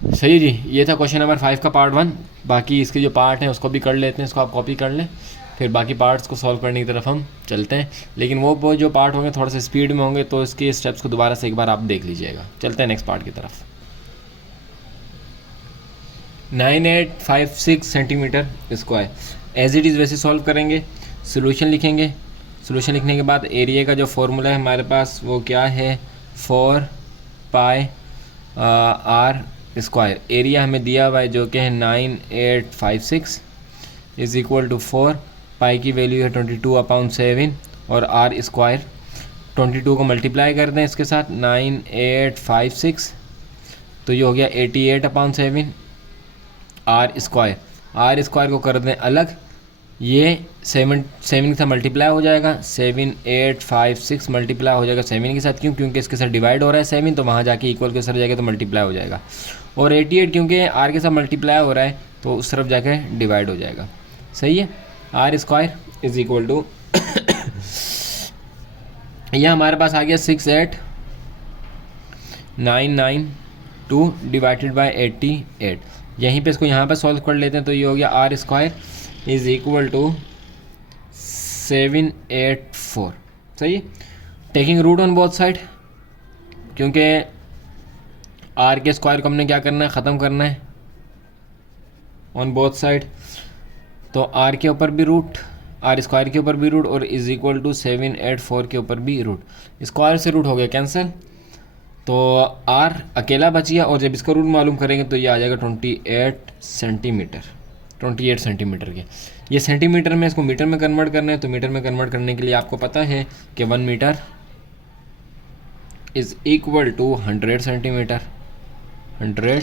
सही जी। ये था क्वेश्चन नंबर 5 का पार्ट 1। बाकी इसके जो पार्ट हैं उसको भी कर लेते हैं, इसको आप कॉपी कर लें, फिर बाकी पार्ट्स को सॉल्व करने की तरफ हम चलते हैं। लेकिन वो जो पार्ट होंगे थोड़ा सा स्पीड में होंगे, तो इसके स्टेप्स को दोबारा से एक बार आप देख लीजिएगा। चलते हैं नेक्स्ट पार्ट की तरफ। 9856 centimetre square, as it is वैसे सॉल्व करेंगे। सोल्यूशन लिखेंगे, सोल्यूशन लिखने के बाद एरिया का जो फॉर्मूला है हमारे पास वो क्या है, 4 पाई आर स्क्वायर। एरिया हमें दिया हुआ है जो कि है 9856 इज़ इक्वल टू 4 पाई की वैल्यू है 22/7 और आर स्क्वायर 22 को मल्टीप्लाई कर दें इसके साथ 9856, तो ये हो गया 88/7 आर स्क्वायर को कर दें अलग, ये 7 के साथ मल्टीप्लाई हो जाएगा, 7856 मल्टीप्लाई हो जाएगा 7 के साथ। क्यों, क्योंकि इसके साथ डिवाइड हो रहा है 7, तो वहाँ जाके इक्वल के साथ जाएगा तो मल्टीप्लाई हो जाएगा। और 88 क्योंकि आर के साथ मल्टीप्लाई हो रहा है तो उस तरफ जाके डिवाइड हो जाएगा, सही है। R square is equal to यह हमारे पास आ गया 68992 डिवाइडेड बाई 88। यहीं पे इसको यहाँ पे सॉल्व कर लेते हैं तो ये हो गया r square is equal to 784, सही है। Taking root on both side, क्योंकि आर के स्क्वायर को हमने क्या करना है, ख़त्म करना है ऑन बोथ साइड। तो आर के ऊपर भी रूट आर स्क्वायर के ऊपर भी रूट और इज इक्वल टू 784 के ऊपर भी रूट। स्क्वायर से रूट हो गया कैंसिल, तो आर अकेला बच गया और जब इसका रूट मालूम करेंगे तो ये आ जाएगा 28 सेंटीमीटर। 28 सेंटीमीटर के, ये सेंटीमीटर में इसको मीटर में कन्वर्ट करना है, तो मीटर में कन्वर्ट करने के लिए आपको पता है कि 1 metre is equal to 100 centimetre. 100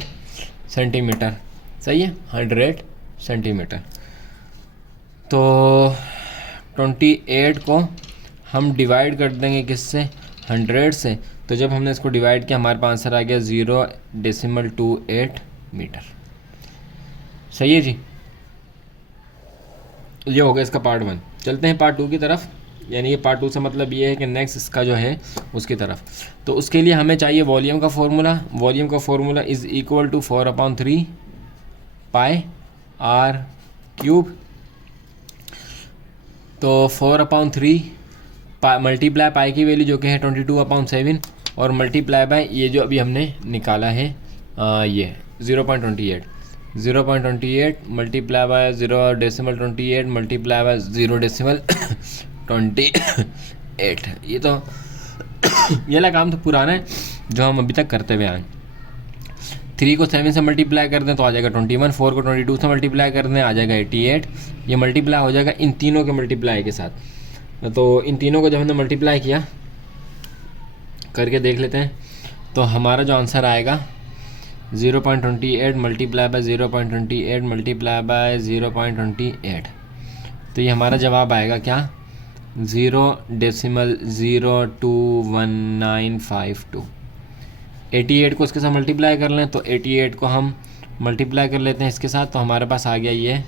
centimetre, सही है, 100 सेंटीमीटर। तो 28 को हम डिवाइड कर देंगे किससे, 100 से। तो जब हमने इसको डिवाइड किया हमारे पास आंसर आ गया 0.28 मीटर। सही है जी, ये हो गया इसका पार्ट 1। चलते हैं पार्ट 2 की तरफ, यानी ये पार्ट 2 से मतलब ये है कि नेक्स्ट इसका जो है उसकी तरफ। तो उसके लिए हमें चाहिए वॉल्यूम का फार्मूला। वॉल्यूम का formula is equal to 4/3 pi r cube. तो 4/3 मल्टीप्लाई पाई की वैल्यू जो कि है 22/7 और मल्टीप्लाई बाय ये जो अभी हमने निकाला है ये 0.28 मल्टीप्लाई बाय 0.28 मल्टीप्लाई बाय 0.28। ये तो ये वाला काम तो पुराना है जो हम अभी तक करते हुए आए। 3 को 7 से मल्टीप्लाई कर दें तो आ जाएगा 21, 4 को 22 से मल्टीप्लाई कर दें आ जाएगा 88। ये मल्टीप्लाई हो जाएगा इन तीनों के मल्टीप्लाई के साथ। तो इन तीनों को जब हमने मल्टीप्लाई किया करके देख लेते हैं, तो हमारा जो आंसर आएगा 0.28 मल्टीप्लाई बाय 0.28 मल्टीप्लाई बाय 0.28। तो ये हमारा जवाब आएगा क्या, 0.021952। 88 को इसके साथ मल्टीप्लाई कर लें तो 88 को हम मल्टीप्लाई कर लेते हैं इसके साथ, तो हमारे पास आ गया ये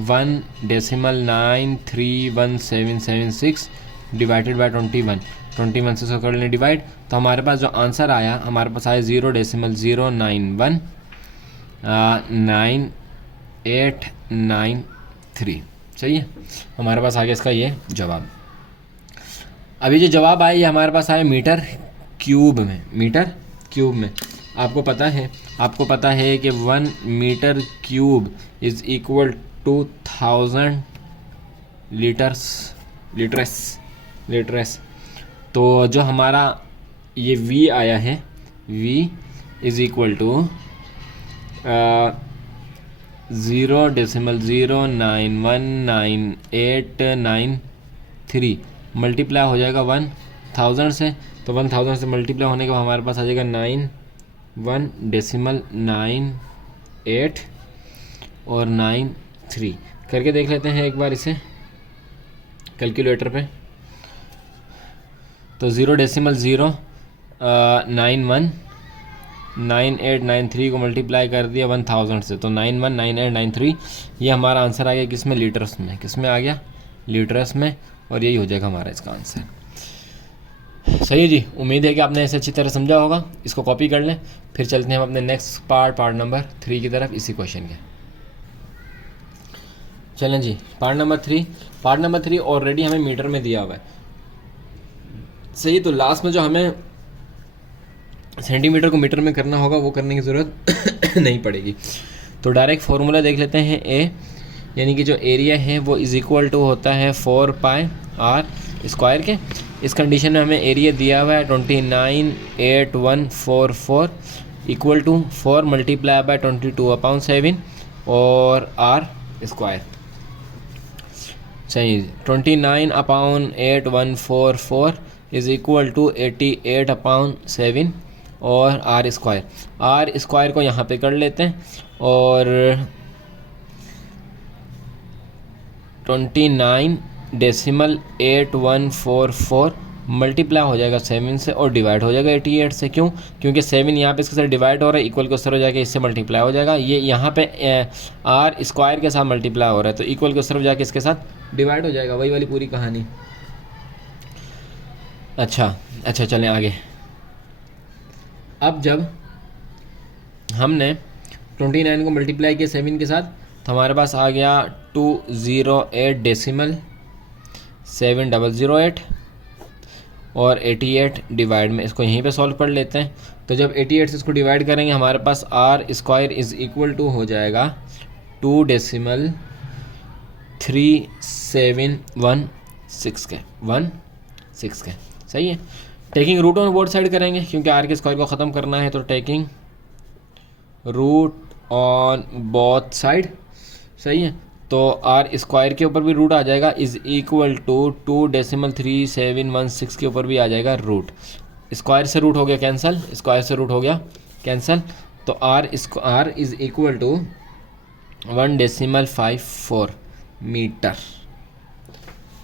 1.93176 डिवाइडेड बाय 21। 21 से इसको कर लें डिवाइड, तो हमारे पास जो आंसर आया हमारे पास आया 0.0919893। सही है, हमारे पास आ गया इसका ये जवाब। अभी जो जवाब आया ये हमारे पास आया मीटर क्यूब में। मीटर क्यूब में आपको पता है कि 1 metre cube is equal to 1000 litres. तो जो हमारा ये V आया है, V is equal to 0.0919893 multiply हो जाएगा 1000 से। तो 1000 से मल्टीप्लाई होने के बाद हमारे पास आ जाएगा 91.98 और 93। करके देख लेते हैं एक बार इसे कैलकुलेटर पे। तो 0.0919893 को मल्टीप्लाई कर दिया 1000 से, तो 919893। ये हमारा आंसर आ गया किस में, लीटर्स में। किस में आ गया, लीटर्स में। और यही हो जाएगा हमारा इसका आंसर। सही है जी, उम्मीद है कि आपने इसे अच्छी तरह समझा होगा। इसको कॉपी कर लें, फिर चलते हैं हम अपने नेक्स्ट पार्ट नंबर 3 की तरफ इसी क्वेश्चन के। चलें जी, पार्ट नंबर 3 ऑलरेडी हमें मीटर में दिया हुआ है। सही, तो लास्ट में जो हमें सेंटीमीटर को मीटर में करना होगा वो करने की ज़रूरत नहीं पड़ेगी। तो डायरेक्ट फार्मूला देख लेते हैं। ए यानी कि जो एरिया है वो इज़ इक्वल टू होता है 4 पाई आर स्क्वायर के। इस कंडीशन में हमें एरिया दिया हुआ है 298144 इक्वल टू 4 मल्टीप्लाई बाय 22/7 और आर स्क्वायर। सही, 29/8144 इज़ इक्वल टू 88/7 और आर स्क्वायर को यहाँ पे कर लेते हैं और 29.8144 मल्टीप्लाई हो जाएगा 7 से और डिवाइड हो जाएगा 88 से। क्यों, क्योंकि 7 यहाँ पे इसके साथ डिवाइड हो रहा है, इक्वल के उससे हो जाएगा, इससे मल्टीप्लाई हो जाएगा। ये यहाँ पे आर स्क्वायर के साथ मल्टीप्लाई हो रहा है, तो इक्वल के उससे हो जाके इसके साथ डिवाइड हो जाएगा। वही वाली पूरी कहानी। अच्छा चलें आगे। अब जब हमने 29 को मल्टीप्लाई किया 7 के साथ, तो हमारे पास आ गया 208.7008 और 88 डिवाइड में। इसको यहीं पे सॉल्व कर लेते हैं। तो जब 88 से इसको डिवाइड करेंगे हमारे पास r square is equal to हो जाएगा 2.3 3716 के 16 के। सही है। Taking root on both side करेंगे क्योंकि आर के स्क्वायर को ख़त्म करना है, तो taking root on both side. सही है। तो आर स्क्वायर के ऊपर भी रूट आ जाएगा इज़ इक्वल टू 2.3716 के ऊपर भी आ जाएगा रूट। स्क्वायर से रूट हो गया कैंसिल, स्क्वायर से रूट हो गया कैंसिल। तो r is equal to 1.54 metre.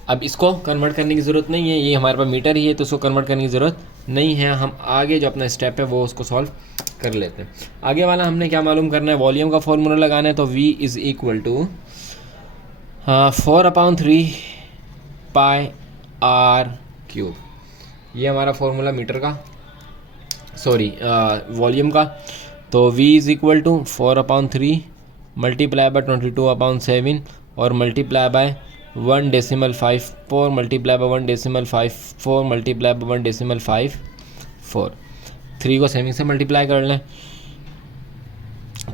अब इसको कन्वर्ट करने की ज़रूरत नहीं है, ये हमारे पास मीटर ही है तो इसको कन्वर्ट करने की ज़रूरत नहीं है। हम आगे जो अपना स्टेप है वो उसको सॉल्व कर लेते हैं। आगे वाला हमने क्या मालूम करना है, वॉल्यूम का फॉर्मूला लगाना है। तो V is equal to 4/3 pi r cube. ये हमारा फॉर्मूला मीटर का, सॉरी वॉल्यूम का। तो V is equal to 4/3 multiply by 22/7 और multiply by 1.54 multiply by 1.54 multiply by 1.54। 3 को सेविंग से मल्टीप्लाई कर लें,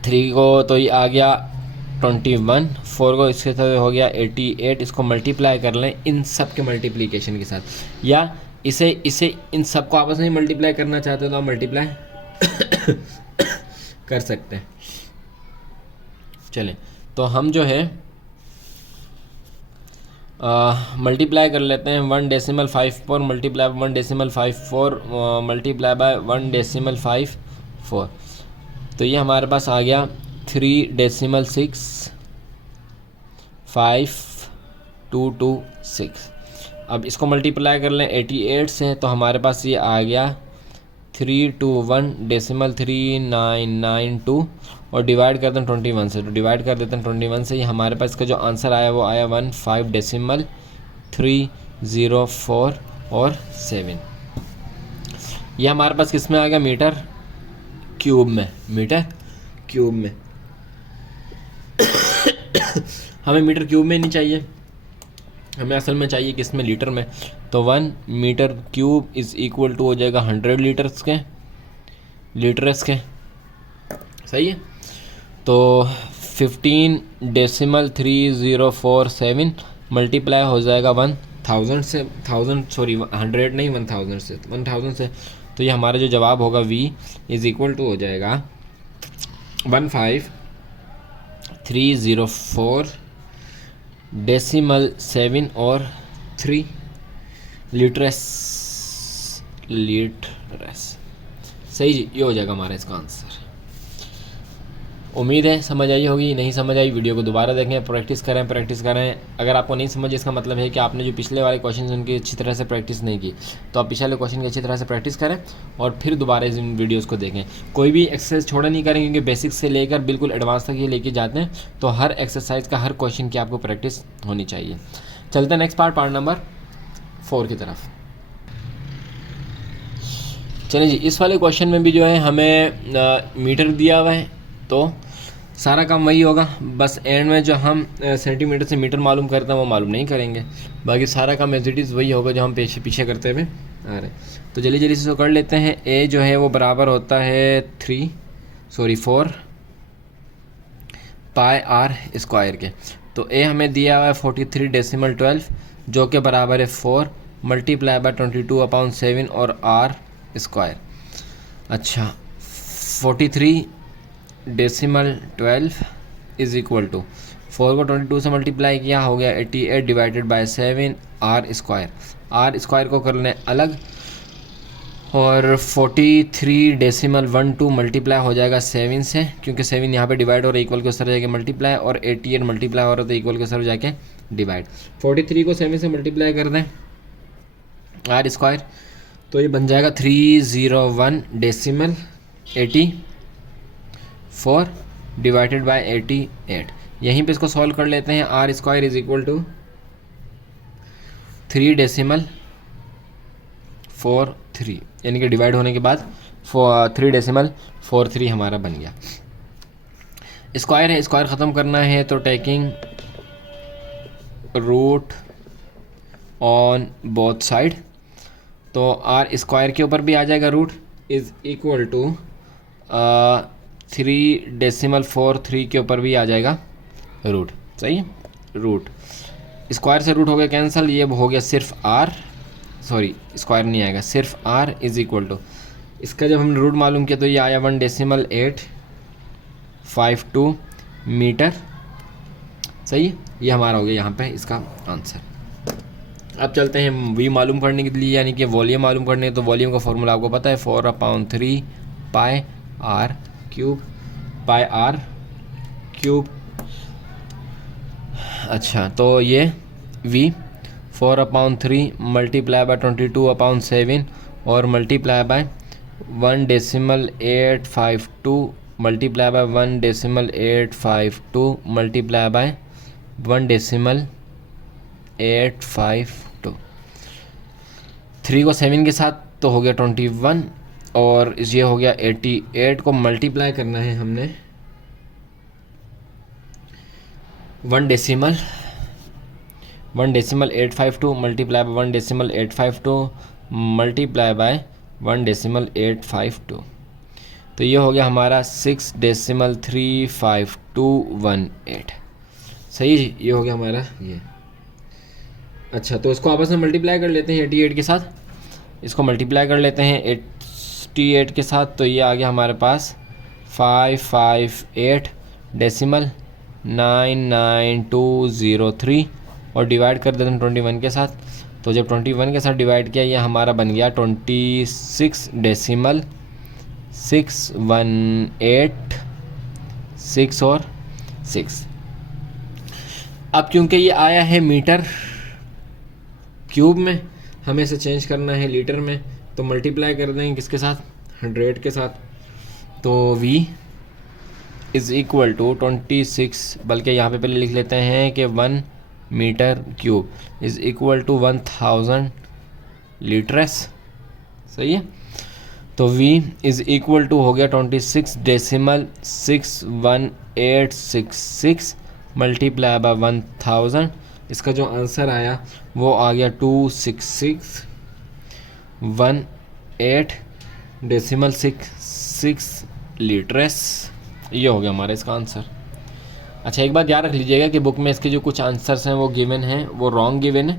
3 को तो ये आ गया 21, 4 को इसके साथ हो गया 88। इसको मल्टीप्लाई कर लें इन सब के मल्टीप्लिकेशन के साथ, या इसे इन सब को आपस में मल्टीप्लाई करना चाहते हो तो आप मल्टीप्लाई कर सकते हैं। चलें, तो हम जो है मल्टीप्लाई कर लेते हैं 1.54 मल्टीप्लाई 1.54 मल्टीप्लाई बाय 1.54। तो ये हमारे पास आ गया 3.65226। अब इसको मल्टीप्लाई कर लें 88 से, तो हमारे पास ये आ गया 321.3992 और डिवाइड कर दें 21 से। तो डिवाइड कर देते हैं 21 से, ये हमारे पास इसका जो आंसर आया वो आया 15.304 और 7। ये हमारे पास किस में आ गया, मीटर क्यूब में, मीटर क्यूब में। हमें मीटर क्यूब में नहीं चाहिए, हमें असल में चाहिए किस में, लीटर में। तो 1 metre cube is equal to हो जाएगा 100 लीटर्स के, लीटर्स के। सही है। तो 15.3047 मल्टीप्लाई हो जाएगा 1000 से, 100 नहीं 1000 से, 1000 से। तो ये हमारा जो जवाब होगा V इज़ इक्वल टू हो जाएगा 15304.7 और 3 लीटरस। सही जी, ये हो जाएगा हमारा इसका आंसर। उम्मीद है समझ आई होगी। नहीं समझ आई वीडियो को दोबारा देखें, प्रैक्टिस करें। अगर आपको नहीं समझ, इसका मतलब है कि आपने जो पिछले वाले क्वेश्चन उनकी अच्छी तरह से प्रैक्टिस नहीं की, तो आप पिछले क्वेश्चन की अच्छी तरह से प्रैक्टिस करें और फिर दोबारा इन वीडियोज़ को देखें। कोई भी एक्सरसाइज छोड़ा नहीं करें क्योंकि बेसिक्स से लेकर बिल्कुल एडवांस तक ये लेके जाते हैं, तो हर एक्सरसाइज का, हर क्वेश्चन की आपको प्रैक्टिस होनी चाहिए। चलते हैं नेक्स्ट पार्ट नंबर 4 की तरफ। चलिए जी, इस वाले क्वेश्चन में भी जो है हमें मीटर दिया हुआ है, तो सारा काम वही होगा, बस एंड में जो हम सेंटीमीटर से मीटर मालूम करते हैं वो मालूम नहीं करेंगे, बाकी सारा काम एज इट इज़ वही होगा जो हम पीछे करते हुए आ रहे। तो जल्दी से इसको कर लेते हैं। ए जो है वो बराबर होता है 4 पाई आर स्क्वायर के। तो ए हमें दिया हुआ है 43.12 जो कि बराबर है 4 मल्टीप्लाई बाय 22/7 और आर स्क्वायर। अच्छा, 43.12 इज़ इक्वल टू 4 को 22 से मल्टीप्लाई किया, हो गया 88 divided by 7 r square. R square को कर लें अलग और 43.12 मल्टीप्लाई हो जाएगा 7 से, क्योंकि 7 यहाँ पे डिवाइड हो रहा है, इक्वल के उस तरह जाके मल्टीप्लाई, और 88 मल्टीप्लाई हो रहा है तो इक्वल के उस तरह जाके डिवाइड। 43 को 7 से मल्टीप्लाई कर दें आर स्क्वायर, तो ये बन जाएगा 301.84 डिवाइडेड बाय 88। यहीं पे इसको सॉल्व कर लेते हैं। R square is equal to 3.43, यानी कि डिवाइड होने के बाद 3.43 हमारा बन गया। स्क्वायर है, स्क्वायर ख़त्म करना है तो taking root on both side, तो आर स्क्वायर के ऊपर भी आ जाएगा रूट, इज़ इक्वल टू 3.43 के ऊपर भी आ जाएगा रूट। सही है। रूट, स्क्वायर से रूट हो गया कैंसिल, ये हो गया सिर्फ आर, सॉरी स्क्वायर नहीं आएगा, सिर्फ आर इज इक्वल टू, इसका जब हमने रूट मालूम किया तो ये आया 1.852 मीटर। सही है, ये हमारा हो गया यहाँ पे इसका आंसर। अब चलते हैं वी मालूम करने के लिए, यानी कि वॉल्यूम मालूम करने, तो वॉल्यूम का फॉर्मूला आपको पता है 4/3 pi r cube, pi r cube. अच्छा, तो ये वी 4/3 मल्टीप्लाई बाय 22/7 और multiply by 1.852 multiply by 1.852 multiply by 1.852, 3 को 7 के साथ तो हो गया 21 और ये हो गया 88 को मल्टीप्लाई करना है हमने 1.852 मल्टीप्लाई बाय 1.852 मल्टीप्लाई बाय 1.852, तो ये हो गया हमारा 6.35218। सही जी, ये हो गया हमारा ये। अच्छा, तो इसको आपस में मल्टीप्लाई कर लेते हैं 88 के साथ, इसको मल्टीप्लाई कर लेते हैं 88 के साथ, तो ये आ गया हमारे पास 558.999203 और डिवाइड कर देते हैं 21 के साथ, तो जब 21 के साथ डिवाइड किया ये हमारा बन गया 26.618 और 6। अब क्योंकि ये आया है मीटर क्यूब में, हमें इसे चेंज करना है लीटर में, तो मल्टीप्लाई कर देंगे किसके साथ, 100 के साथ, तो v इज़ इक्वल टू 26, बल्कि यहाँ पे पहले लिख लेते हैं कि 1 metre cube is equal to 1000 litres. सही है, तो v इज़ इक्वल टू हो गया 26.61866 मल्टीप्लाई बाय 1000, इसका जो आंसर आया वो आ गया 26618.66 लीटर्स। ये हो गया हमारा इसका आंसर। अच्छा, एक बात याद रख लीजिएगा कि बुक में इसके जो कुछ आंसर्स हैं वो गिवन हैं, वो रॉन्ग गिवन है,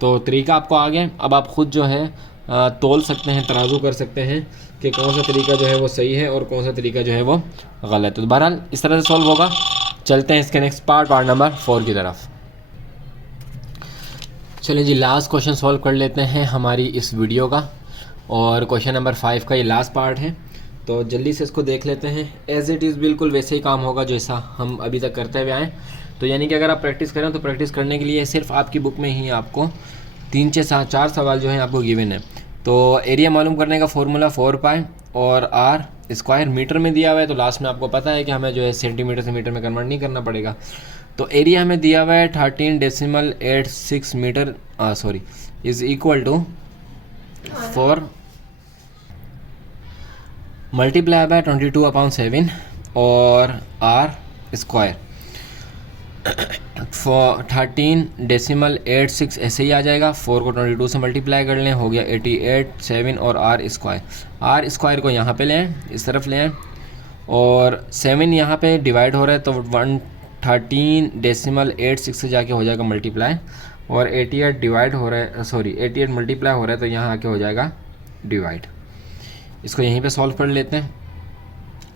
तो तरीका आपको आ गया। अब आप ख़ुद जो है तोल सकते हैं, तराजू कर सकते हैं कि कौन सा तरीका जो है वो सही है और कौन सा तरीका जो है वो गलत है। तो बहरहाल इस तरह से सॉल्व होगा। चलते हैं इसके नेक्स्ट पार्ट नंबर 4 की तरफ। चलिए जी, लास्ट क्वेश्चन सॉल्व कर लेते हैं हमारी इस वीडियो का, और क्वेश्चन नंबर 5 का ये लास्ट पार्ट है, तो जल्दी से इसको देख लेते हैं। एज़ इट इज़ बिल्कुल वैसे ही काम होगा जैसा हम अभी तक करते हुए आए। तो यानी कि अगर आप प्रैक्टिस करें तो प्रैक्टिस करने के लिए सिर्फ आपकी बुक में ही आपको 4 सवाल जो हैं आपको गिवन है। तो एरिया मालूम करने का फॉर्मूला 4 पाई और आर स्क्वायर मीटर में दिया हुआ है, तो लास्ट में आपको पता है कि हमें जो है सेंटीमीटर से मीटर में कन्वर्ट नहीं करना पड़ेगा। तो एरिया हमें दिया हुआ है 13.86 metre is equal to 4 multiply by 22/7 और आर स्क्वायर 13.86 ऐसे ही आ जाएगा। 4 को 22 से मल्टीप्लाई कर लें, हो गया 88.7 और आर स्क्वायर को यहाँ पे ले आएँ, इस तरफ ले आएँ, और 7 यहाँ पे डिवाइड हो रहा है तो 113.86 से जाके हो जाएगा मल्टीप्लाई, और 88 डिवाइड हो रहा है, 88 मल्टीप्लाई हो रहा है तो यहाँ आके हो जाएगा डिवाइड। इसको यहीं पे सॉल्व कर लेते हैं।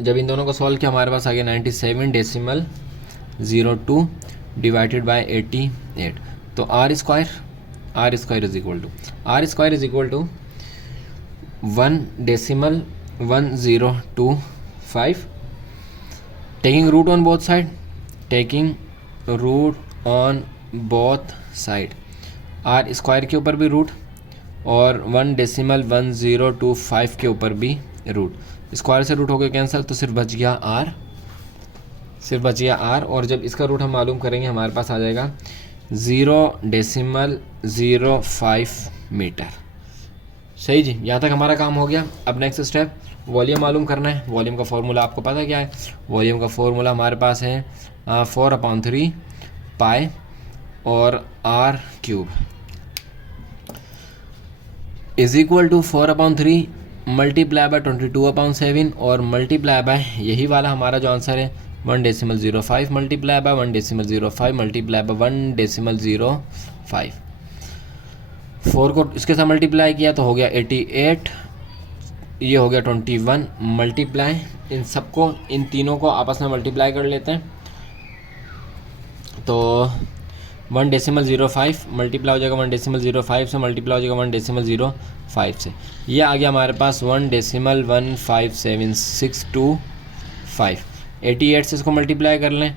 जब इन दोनों को सॉल्व किया हमारे पास आ गया 97.02 डिवाइडेड बाय 88, तो r square is equal to 1.1025, taking root on both side, r square के ऊपर भी रूट और 1.1025 के ऊपर भी रूट, स्क्वायर से रूट हो गया कैंसिल, तो सिर्फ बच गया आर, और जब इसका रूट हम मालूम करेंगे हमारे पास आ जाएगा 0.05 मीटर। सही जी, यहाँ तक हमारा काम हो गया। अब नेक्स्ट स्टेप वॉल्यूम मालूम करना है। वॉल्यूम का फॉर्मूला आपको पता क्या है? वॉल्यूम का फॉर्मूला हमारे पास है 4/3 पाई और r cube is equal to 4/3 multiply by 22/7 और मल्टीप्लाई बाय यही वाला हमारा जो आंसर है 1.05 मल्टीप्लाई बाय 1.05 मल्टीप्लाई बाय 1.05। 4 को इसके साथ मल्टीप्लाई किया तो हो गया 88, ये हो गया 21 मल्टीप्लाई, इन सबको इन तीनों को आपस में मल्टीप्लाई कर लेते हैं तो 1.05 मल्टीप्लाई हो जाएगा 1.05 से, मल्टीप्लाई हो जाएगा 1.05 से, ये आ गया हमारे पास 1.15765। 88 से इसको मल्टीप्लाई कर लें,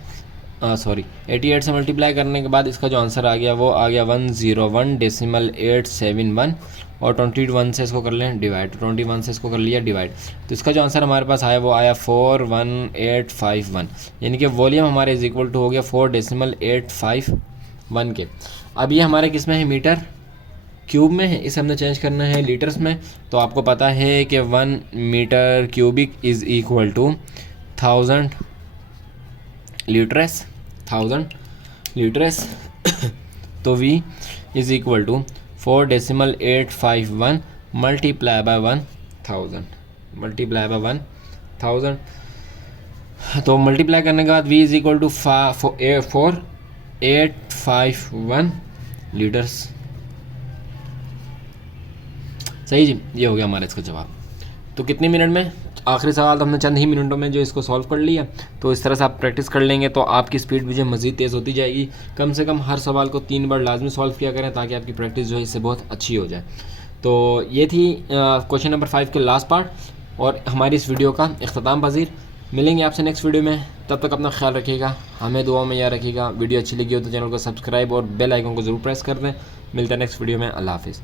88 से मल्टीप्लाई करने के बाद इसका जो आंसर आ गया वो आ गया 101.871 और 21 से इसको कर लें डिवाइड, 21 से इसको कर लिया डिवाइड, तो इसका जो आंसर हमारे पास आया वो आया 41851, यानी कि वॉल्यूम हमारे इज इक्वल टू हो गया 4.851 के। अब ये हमारे किस में है, मीटर क्यूब में है, इसे हमने चेंज करना है लीटर्स में। तो आपको पता है कि 1 metre cubic is equal to 1000 litres, 1000 litres तो V is equal to 4.851 multiply by 1000, multiply by 1000, तो मल्टीप्लाई करने के बाद V is equal to 4851 litres. सही जी, ये हो गया हमारा इसका जवाब। तो कितने मिनट में, आखिरी सवाल तो हमने चंद ही मिनटों में जो इसको सॉल्व कर लिया। तो इस तरह से आप प्रैक्टिस कर लेंगे तो आपकी स्पीड भी जो मज़ीद तेज़ होती जाएगी। कम से कम हर सवाल को 3 बार लाजमी सॉल्व किया करें ताकि आपकी प्रैक्टिस जो है इससे बहुत अच्छी हो जाए। तो ये थी क्वेश्चन नंबर 5 के लास्ट पार्ट और हमारी इस वीडियो का इख्तिताम पज़ीर। मिलेंगे आपसे नेक्स्ट वीडियो में, तब तक अपना ख्याल रखिएगा, हमें दुआ में याद रखिएगा। वीडियो अच्छी लगी हो तो चैनल को सब्सक्राइब और बेल आइकन को ज़रूर प्रेस कर दें। मिलते हैं नेक्स्ट वीडियो में, अल्लाह हाफिज़।